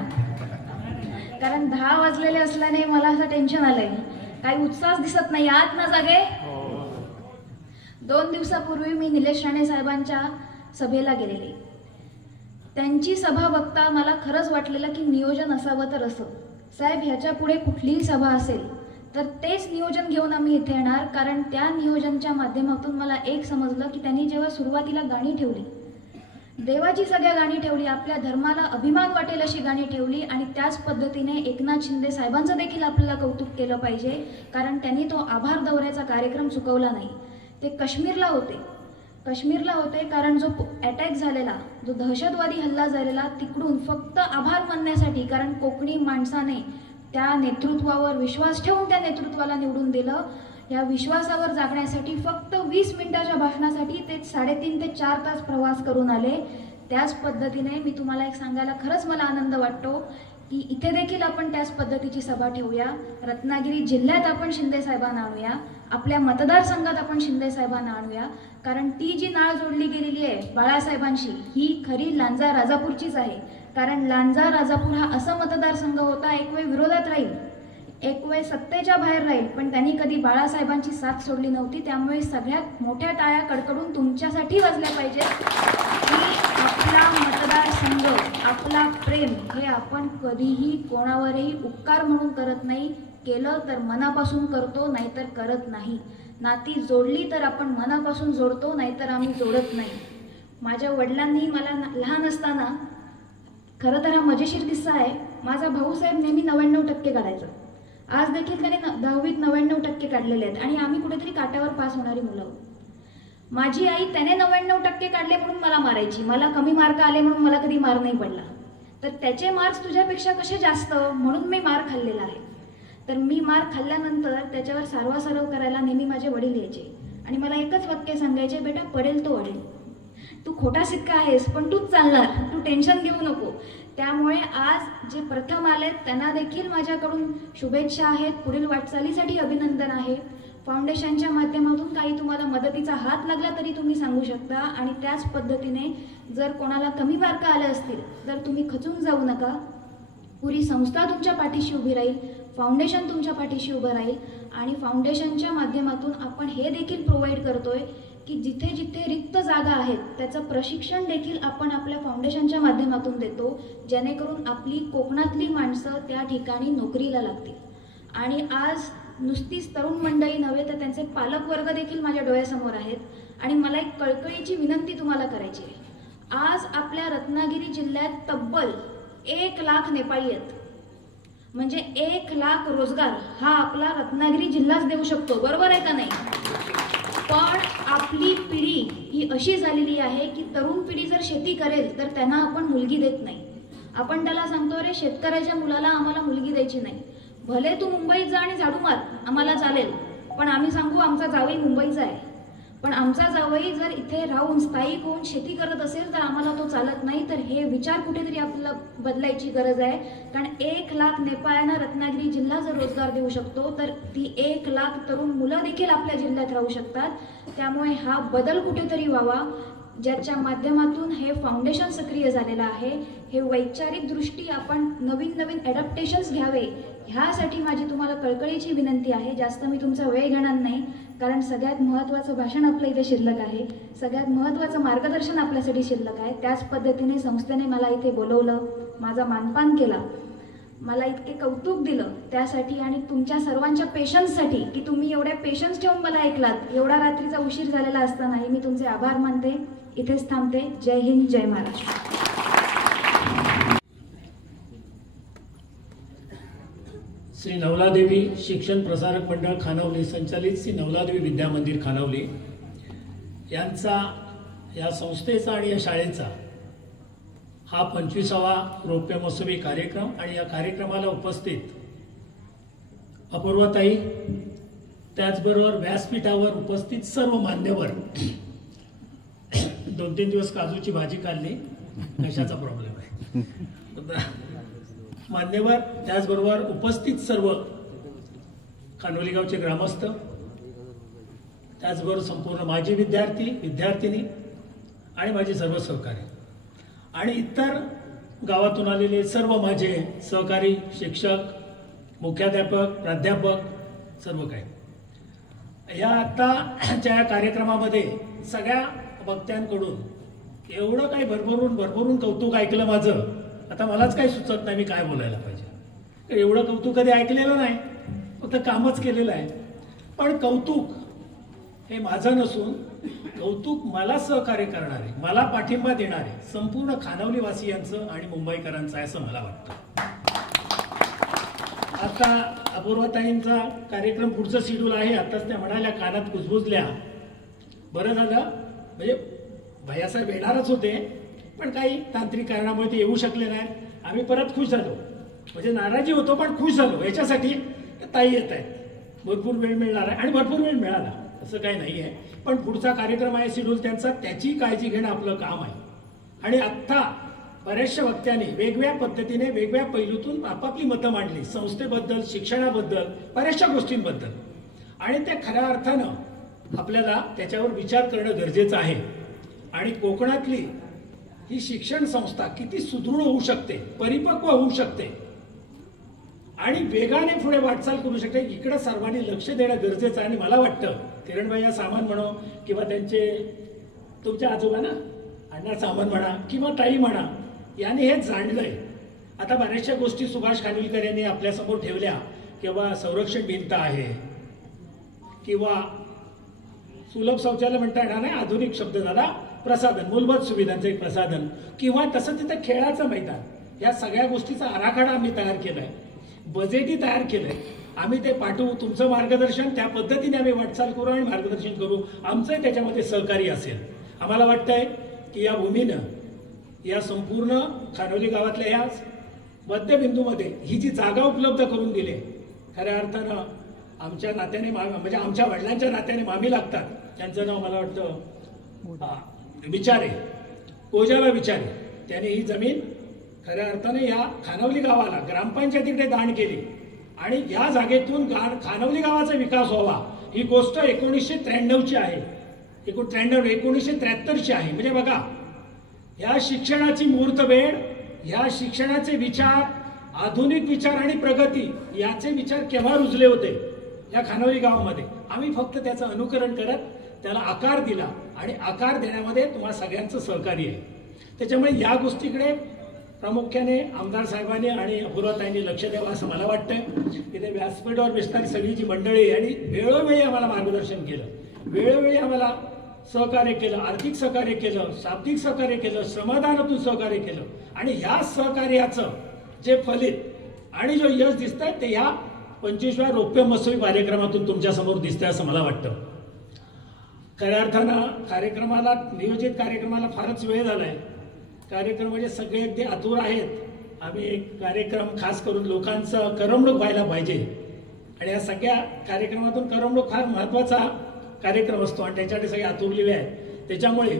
कारण 10 वाजलेले असल्याने मला असं टेन्शन आलंय, काही उत्साह दिसत नाही. आहात ना जागे. 2 दिवसापूर्वी मी निलेश राणे साहेबांच्या सभेला गेलेले. त्यांची सभा बघता मला खरंच वाटलेलं की नियोजन असावं तर असं. साहेब ह्याच्या पुढे कुठलीही सभा असेल तर तेच नियोजन घेऊन आम्ही इथे येणार, कारण त्या नियोजनच्या माध्यमातून मला एक समजलं की त्यांनी जेव्हा सुरुवातीला गाणी ठेवली, देवाची सगळ्या गाणी ठेवली, आपल्या धर्माला अभिमान वाटेल अशी गाणी ठेवली आणि त्याच पद्धतीने एकनाथ शिंदे साहेबांचं देखील आपल्याला कौतुक केलं पाहिजे, कारण त्यांनी तो आभार दौऱ्याचा कार्यक्रम चुकवला नाही. ते काश्मीरला होते कारण जो अटॅक झालेला, जो दहशतवादी हल्ला झालेला, तिकडून फक्त आभार मानण्यासाठी, कारण कोकणी माणसाने त्या नेतृत्वावर विश्वास ठेवून त्या नेतृत्वाला निवडून दिलं. या विश्वासावर जागण्यासाठी फक्त 20 मिनिटाच्या भाषणासाठी ते 3.5 ते 4 तास प्रवास करून आले. त्याच पद्धतीने मी तुम्हाला एक सांगायला खरंच मला आनंद वाटतो की इथे देखील आपण त्याच पद्धतीची सभा ठेवूया. रत्नागिरी जिल्ह्यात आपण शिंदे साहेबांना आणूया, आपल्या मतदारसंघात आपण शिंदे साहेबांना आणूया, कारण ती जी नाळ जोडली गेलेली आहे बाळासाहेबांशी ही खरी लांजा राजापूरचीच आहे. कारण लांजा राजापूर हा असा मतदारसंघ होता, एक वेळ विरोधात राहील, एक वेळ सत्तेच्या बाहेर राहील, पण त्यांनी कधी बाळासाहेबांची साथ सोडली नव्हती. त्यामुळे सगळ्यात मोठ्या टाळ्या कडकडून तुमच्यासाठी वाजल्या पाहिजेत की आपला मतदारसंघ, आपला प्रेम हे आपण कधीही कोणावरही उपकार म्हणून करत नाही, केलं तर मनापासून करतो, नाहीतर करत नाही. नाती जोडली तर आपण मनापासून जोडतो, नाहीतर आम्ही जोडत नाही. माझ्या वडिलांनी मला लहान असताना, खरं तर हा मजेशीर किस्सा आहे, माझा भाऊसाहेब नेहमी 99% काढायचा. आज देखील त्याने 10वीत 99% काढलेले आहेत आणि आम्ही कुठेतरी काट्यावर पास होणारी मुलं आहोत. माझी आई त्याने 99% काढले म्हणून मला मारायची, मला कमी मार्क आले म्हणून मला कधी मार नाही पडला. तर त्याचे मार्क्स तुझ्यापेक्षा कसे जास्त म्हणून मी मार खाल्लेला आहे. तर मी मार खाल्ल्यानंतर त्याच्यावर सारवासारव करायला नेहमी माझे वडील यायचे आणि मला एकच वाक्य सांगायचे, बेटा पडेल तो अडेल, तू खोटा सिक्का आहेस पण तूच चालणार, तू टेन्शन घेऊ नको. त्यामुळे आज जे प्रथम आलेत त्यांना देखील माझ्याकडून शुभेच्छा आहेत, पुढील वाटचालीसाठी अभिनंदन आहे. फाउंडेशनच्या माध्यमातून काही तुम्हाला मदतीचा हात लागला तरी तुम्ही सांगू शकता. आणि त्याच पद्धतीने जर कोणाला कमी मार्क आले असतील तर तुम्ही खचून जाऊ नका, पुरी संस्था तुमच्या पाठीशी उभी राहील, फाउंडेशन तुमच्या पाठीशी उभं राहील. आणि फाउंडेशनच्या माध्यमातून आपण हे देखील प्रोव्हाइड करतोय की जिथे जिथे रिक्त जागा आहेत त्याचं प्रशिक्षण देखील आपण आपल्या फाउंडेशनच्या माध्यमातून देतो, जेणेकरून आपली कोकणातली माणसं त्या ठिकाणी नोकरीला लागतील. आणि आज नुसतीच तरुण मंडळी नव्हे तर त्यांचे पालक वर्ग देखील माझ्या डोळ्यासमोर आहेत. आणि मला एक कळकळीची विनंती तुम्हाला करायची आहे. आज आपल्या रत्नागिरी जिल्ह्यात तब्बल 1 लाख नेपाळी आहेत, म्हणजे 1 लाख रोजगार हा आपला रत्नागिरी जिल्हाच देऊ शकतो, बरोबर आहे का नाही? पण आपली पिढी ही अशी झालेली आहे की तरुण पिढी जर शेती करेल तर त्यांना आपण मुलगी देत नाही. आपण त्याला सांगतो, अरे शेतकऱ्याच्या मुलाला आम्हाला मुलगी द्यायची नाही, भले तू मुंबईत जा आणि झाडू मार आम्हाला चालेल, पण आम्ही सांगू आमचा जावई मुंबईचा आहे. पण आमचा जावई जर इथे राहून स्थायिक होऊन शेती करत असेल तर आम्हाला तो चालत नाही. तर हे विचार कुठेतरी आपल्याला बदलायची गरज आहे. कारण 1 लाख नेपाळ्यांना रत्नागिरी जिल्हा जर रोजगार देऊ शकतो तर ती 1 लाख तरुण मुलं देखील आपल्या जिल्ह्यात राहू शकतात. त्यामुळे हा बदल कुठेतरी व्हावा, ज्याच्या माध्यमातून हे फाउंडेशन सक्रिय झालेलं आहे. हे वैचारिक दृष्टी आपण नवीन नवीन ॲडॅप्टेशन्स घ्यावे, ह्यासाठी माझी तुम्हाला कळकळीची विनंती आहे. जास्त मी तुमचा वेळ घेणार नाही, कारण सगळ्यात महत्त्वाचं भाषण आपलं इथे शिल्लक आहे, सगळ्यात महत्त्वाचं मार्गदर्शन आपल्यासाठी शिल्लक आहे. त्याच पद्धतीने संस्थेने मला इथे बोलवलं, माझा मानपान केला, मला इतके कौतुक दिलं त्यासाठी आणि तुमच्या सर्वांच्या पेशन्ससाठी की तुम्ही एवढ्या पेशन्स ठेवून मला ऐकलात. एवढा रात्रीचा उशीर झालेला असतानाही मी तुमचे आभार मानते. इथेच थांबते. जय हिंद, जय महाराष्ट्र. श्री नवलादेवी शिक्षण प्रसारक मंडळ खानावली संचालित श्री नवलादेवी विद्या मंदिर खानावली यांचा, या संस्थेचा आणि या शाळेचा हा 25वा रौप्य महोत्सवी कार्यक्रम. आणि या कार्यक्रमाला उपस्थित अपूर्वाताई, त्याचबरोबर व्यासपीठावर उपस्थित सर्व मान्यवर, 2-3 दिवस काजूची भाजी खाल्ली, कशाचा प्रॉब्लेम आहे, मान्यवर, त्याचबरोबर उपस्थित सर्व खानोली गावचे ग्रामस्थ, त्याचबरोबर संपूर्ण माजी विद्यार्थी विद्यार्थिनी आणि माझे सर्व सहकारी आणि इतर गावातून आलेले सर्व माझे सहकारी, शिक्षक, मुख्याध्यापक, प्राध्यापक, सर्व काही या आत्ताच्या या कार्यक्रमामध्ये सगळ्या वक्त्यांकडून एवढं काही भरभरून कौतुक ऐकलं माझं. आता मलाच काही सुचत नाही मी काय बोलायला पाहिजे. एवढं कौतुक कधी ऐकलेलं नाही, फक्त कामच केलेलं आहे. पण कौतुक हे माझं नसून कौतुक मला सहकार्य करणारे, मला पाठिंबा देणारे संपूर्ण खानावली वासियांचं आणि मुंबईकरांचं आहे असं मला वाटतं. आता अपूर्वाताईंचा कार्यक्रम पुढचं शेड्यूल आहे. आताच त्या म्हणाल्या कानात कुजबुजल्या. बरं झालं, म्हणजे भैयासाहेब येणारच होते पण काही तांत्रिक कारणामुळे ते येऊ शकले नाही. आम्ही परत खुश झालो, म्हणजे नाराजी होतो पण खुश झालो याच्यासाठी ताई येत आहेत. भरपूर वेळ मिळणार आहे आणि भरपूर वेळ मिळाला असं काही नाही आहे. पण पुढचा कार्यक्रम आहे शेड्यूल त्यांचा, त्याची काळजी घेणं आपलं काम आहे. आणि आत्ता बऱ्याचशा वक्त्यांनी वेगवेगळ्या पद्धतीने वेगवेगळ्या पैलूतून आपापली मतं मांडली, संस्थेबद्दल, शिक्षणाबद्दल, बऱ्याचशा गोष्टींबद्दल. आणि त्या खऱ्या अर्थानं आपल्याला त्याच्यावर विचार करणं गरजेचं आहे. आणि कोकणातली ही शिक्षण संस्था किती सुदृढ होऊ शकते, परिपक्व होऊ शकते आणि वेगाने पुढे वाटचाल करू शकते, इकडे सर्वांनी लक्ष देणं गरजेचं आहे. आणि मला वाटतं किरणबाई सामान म्हणो किंवा त्यांचे तुमच्या आजोबा ना अण्णा सामान म्हणा किंवा ताई म्हणा, यांनी हे जाणलंय. आता बऱ्याचशा गोष्टी सुभाष खानविलकर यांनी आपल्यासमोर ठेवल्या, किंवा संरक्षण भिंत आहे, किंवा सुलभ शौचालय म्हणता येणार नाही, आधुनिक शब्द झाला, प्रसाधन, मूलभूत सुविधांचं एक प्रसाधन, किंवा तसं तिथं खेळाचं मैदान. या सगळ्या गोष्टीचा आराखडा आम्ही तयार केलाय, बजेटही तयार केलंय. आम्ही ते पाठवू, तुमचं मार्गदर्शन, त्या पद्धतीने आम्ही वाटचाल करू आणि मार्गदर्शन करू. आमचंही त्याच्यामध्ये सहकार्य असेल. आम्हाला वाटतंय की या भूमीनं, या संपूर्ण खानोली गावातल्या या मध्यबिंदूमध्ये ही जी जागा उपलब्ध करून दिली, खऱ्या अर्थानं आमच्या नात्याने म्हणजे आमच्या वडिलांच्या नात्याने मामी लागतात. त्यांचं नाव मला वाटतं विचारे, कोजाला विचारे. त्याने ही जमीन खऱ्या अर्थाने या खानवली गावाला ग्रामपंचायतीकडे दान केली आणि या जागेतून खानवली गावाचा विकास व्हावा. ही गोष्ट 1993ची आहे, 1973ची आहे. म्हणजे बघा, या शिक्षणाची मुहूर्तवेळ, या शिक्षणाचे विचार, आधुनिक विचार आणि प्रगती याचे विचार केव्हा रुजले होते या खानवली गावामध्ये. आम्ही फक्त त्याचं अनुकरण करत त्याला आकार दिला आणि आकार देण्यामध्ये तुम्हाला सगळ्यांचं सहकार्य आहे. त्याच्यामुळे या गोष्टीकडे प्रामुख्याने आमदार साहेबांनी आणि अपूर्वाताईंनी लक्ष द्यावं असं मला वाटतं. तिथे व्यासपीठावर बसणारी सगळी जी मंडळी आणि वेळोवेळी आम्हाला मार्गदर्शन केलं, वेळोवेळी आम्हाला सहकार्य केलं, आर्थिक सहकार्य केलं, शाब्दिक सहकार्य केलं, श्रमदानातून सहकार्य केलं. आणि ह्या सहकार्याचं जे फलित आणि जो यश दिसतंय ते ह्या 25व्या रौप्य महोत्सवी कार्यक्रमातून तुमच्या समोर दिसतंय असं मला वाटतं. खऱ्या अर्थानं कार्यक्रमाला, नियोजित कार्यक्रमाला फारच वेळ झालाय. कार्यक्रम म्हणजे सगळे अगदी आतुर आहेत. आम्ही एक कार्यक्रम खास करून लोकांचं करमणूक व्हायला पाहिजे आणि या सगळ्या कार्यक्रमातून करमणूक फार महत्वाचा कार्यक्रम असतो आणि त्याच्यासाठी सगळे आतुरलेले आहेत. त्याच्यामुळे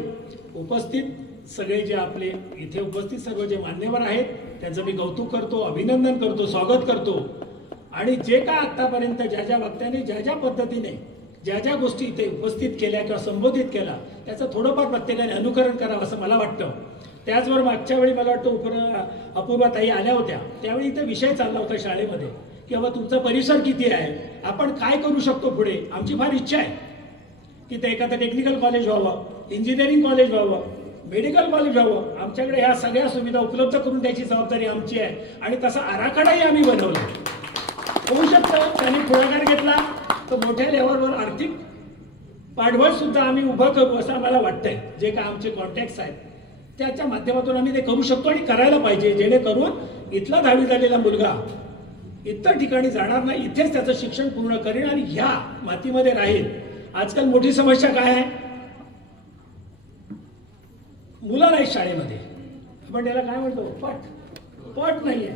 उपस्थित सगळे जे आपले इथे उपस्थित सर्व जे मान्यवर आहेत त्यांचं मी कौतुक करतो, अभिनंदन करतो, स्वागत करतो. आणि जे काय आतापर्यंत ज्या ज्या वक्त्यांनी ज्या ज्या पद्धतीने ज्या ज्या गोष्टी इथे उपस्थित केल्या किंवा संबोधित केला त्याचं थोडंफार प्रत्येकाने अनुकरण करावं असं मला वाटतं. त्याचबरोबर मागच्या वेळी मला वाटतं अपूर्वाताई आल्या होत्या, त्यावेळी इथे विषय चालला होता शाळेमध्ये की बाबा तुमचा परिसर किती आहे, आपण काय करू शकतो पुढे. आमची फार इच्छा आहे की ते एखादं टेक्निकल कॉलेज व्हावं, इंजिनिअरिंग कॉलेज व्हावं, मेडिकल कॉलेज व्हावं. आमच्याकडे ह्या सगळ्या सुविधा उपलब्ध करून द्यायची जबाबदारी आमची आहे आणि तसा आराखडाही आम्ही बनवला. होऊ शकतं त्यांनी पुढाकार घेतला तर मोठ्या लेवलवर आर्थिक पाठबळ सुद्धा आम्ही उभं करू असं आम्हाला वाटतंय. जे काय आमचे कॉन्टॅक्ट्स आहेत त्याच्या माध्यमातून आम्ही ते करू शकतो आणि करायला पाहिजे, जेणेकरून इथला 10वी झालेला मुलगा इतर ठिकाणी जाणार नाही, इथेच त्याचं शिक्षण पूर्ण करेल आणि ह्या मातीमध्ये राहील. आजकाल मोठी समस्या काय आहे, मुलं नाही शाळेमध्ये, आपण त्याला काय म्हणतो पट नाहीये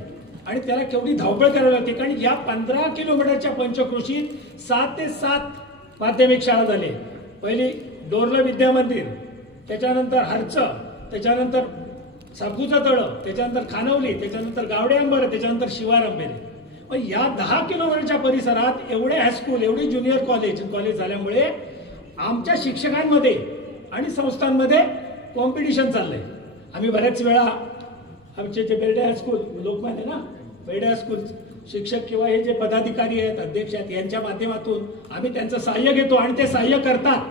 आणि त्याला केवढी धावपळ करावी लागते. कारण या 15 किलोमीटरच्या पंचक्रोशीत 7 ते 7 माध्यमिक शाळा झाली. पहिली डोरलं विद्या मंदिर, त्याच्यानंतर हरचं, त्याच्यानंतर साबूचं तळं, त्याच्यानंतर खानवली, त्याच्यानंतर गावडे अंबर, त्याच्यानंतर शिवार अंबेरे. मग या 10 किलोमीटरच्या परिसरात एवढे हायस्कूल, एवढी ज्युनियर कॉलेज झाल्यामुळे आमच्या शिक्षकांमध्ये आणि संस्थांमध्ये कॉम्पिटिशन चाललंय. आम्ही बऱ्याच वेळा आमचे जे बेर्डे हायस्कूल, लोकमान्य ना बेर्डे हायस्कूल शिक्षक किंवा हे जे पदाधिकारी आहेत, अध्यक्ष आहेत, यांच्या माध्यमातून आम्ही त्यांचं सहाय्य घेतो आणि ते सहाय्य करतात.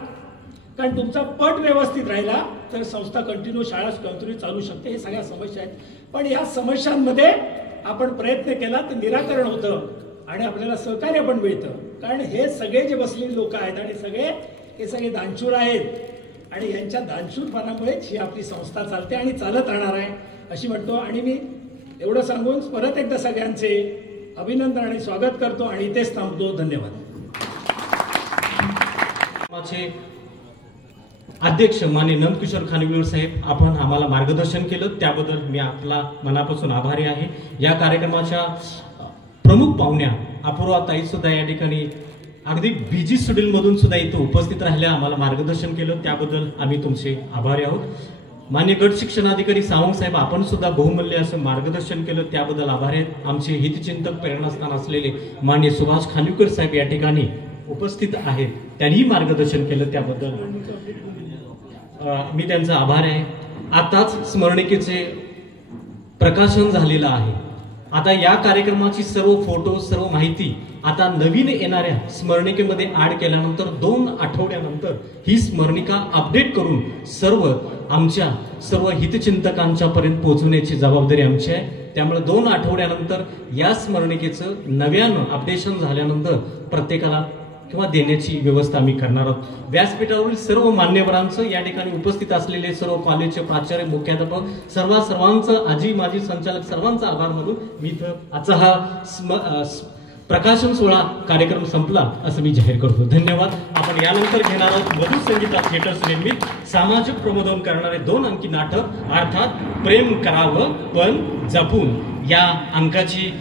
कारण तुमचा पट व्यवस्थित राहिला तर संस्था कंटिन्यू, शाळा कंटिन्यू चालू शकते. हे सगळ्या समस्या आहेत, पण या समस्यांमध्ये आपण प्रयत्न केला तर निराकरण होतं आणि आपल्याला सहकार्य पण मिळतं. कारण हे सगळे जे बसलेले लोक आहेत आणि सगळे हे सगळे दानशूर आहेत आणि यांच्या दानशूरपणामुळेच ही आपली संस्था चालते आणि चालत राहणार आहे अशी म्हणतो. आणि मी एवढं सांगून परत एकदा सगळ्यांचे अभिनंदन आणि स्वागत करतो आणि इथेच थांबतो. धन्यवाद. माझे अध्यक्ष माननीय नंदकिशोर खानविलकर साहेब, आपण आम्हाला मार्गदर्शन केलं त्याबद्दल मी आपला मनापासून आभारी आहे. या कार्यक्रमाच्या प्रमुख पाहुण्या अपूर्वा ताई सुद्धा या ठिकाणी अगदी बिझी शेड्यूल मधून सुद्धा इथं उपस्थित राहिल्या, आम्हाला मार्गदर्शन केलं त्याबद्दल आम्ही तुमचे आभारी आहोत. मान्य गट शिक्षणाधिकारी सावंत साहेब, आपण सुद्धा बहुमूल्य असं मार्गदर्शन केलं त्याबद्दल आभारी आहेत. आमचे हितचिंतक प्रेरणास्थान असलेले मान्य सुभाष खानविलकर साहेब या ठिकाणी उपस्थित आहेत, त्यांनी मार्गदर्शन केलं त्याबद्दल मी त्यांचा आभार आहे. आताच स्मरणिकेचे प्रकाशन झालेलं आहे. आता या कार्यक्रमाची सर्व फोटो सर्व माहिती आता नवीन येणाऱ्या स्मरणिकेमध्ये ऍड केल्यानंतर 2 आठवड्यानंतर ही स्मरणिका अपडेट करून आमच्या सर्व हितचिंतकांच्या पर्यंत पोहोचवण्याची जबाबदारी आमची आहे. त्यामुळे 2 आठवड्यानंतर या स्मरणिकेचं नव्यानं अपडेशन झाल्यानंतर प्रत्येकाला किंवा देण्याची व्यवस्था आम्ही करणार आहोत. व्यासपीठावरील सर्व मान्यवरांचं, या ठिकाणी उपस्थित असलेले सर्व कॉलेजचे प्राचार्य, मुख्याध्यापक, सर्वांचं, आजी माजी संचालक सर्वांचा आभार मानून मी इथं आजचा हा प्रकाशन सोहळा कार्यक्रम संपला असं मी जाहीर करतो. धन्यवाद. आपण यानंतर घेणार आहोत मधुर संगीता थिएटर्स निर्मित सामाजिक प्रबोधन करणारे 2 अंकी नाटक अर्थात प्रेम करावं पण जपून. या अंकाची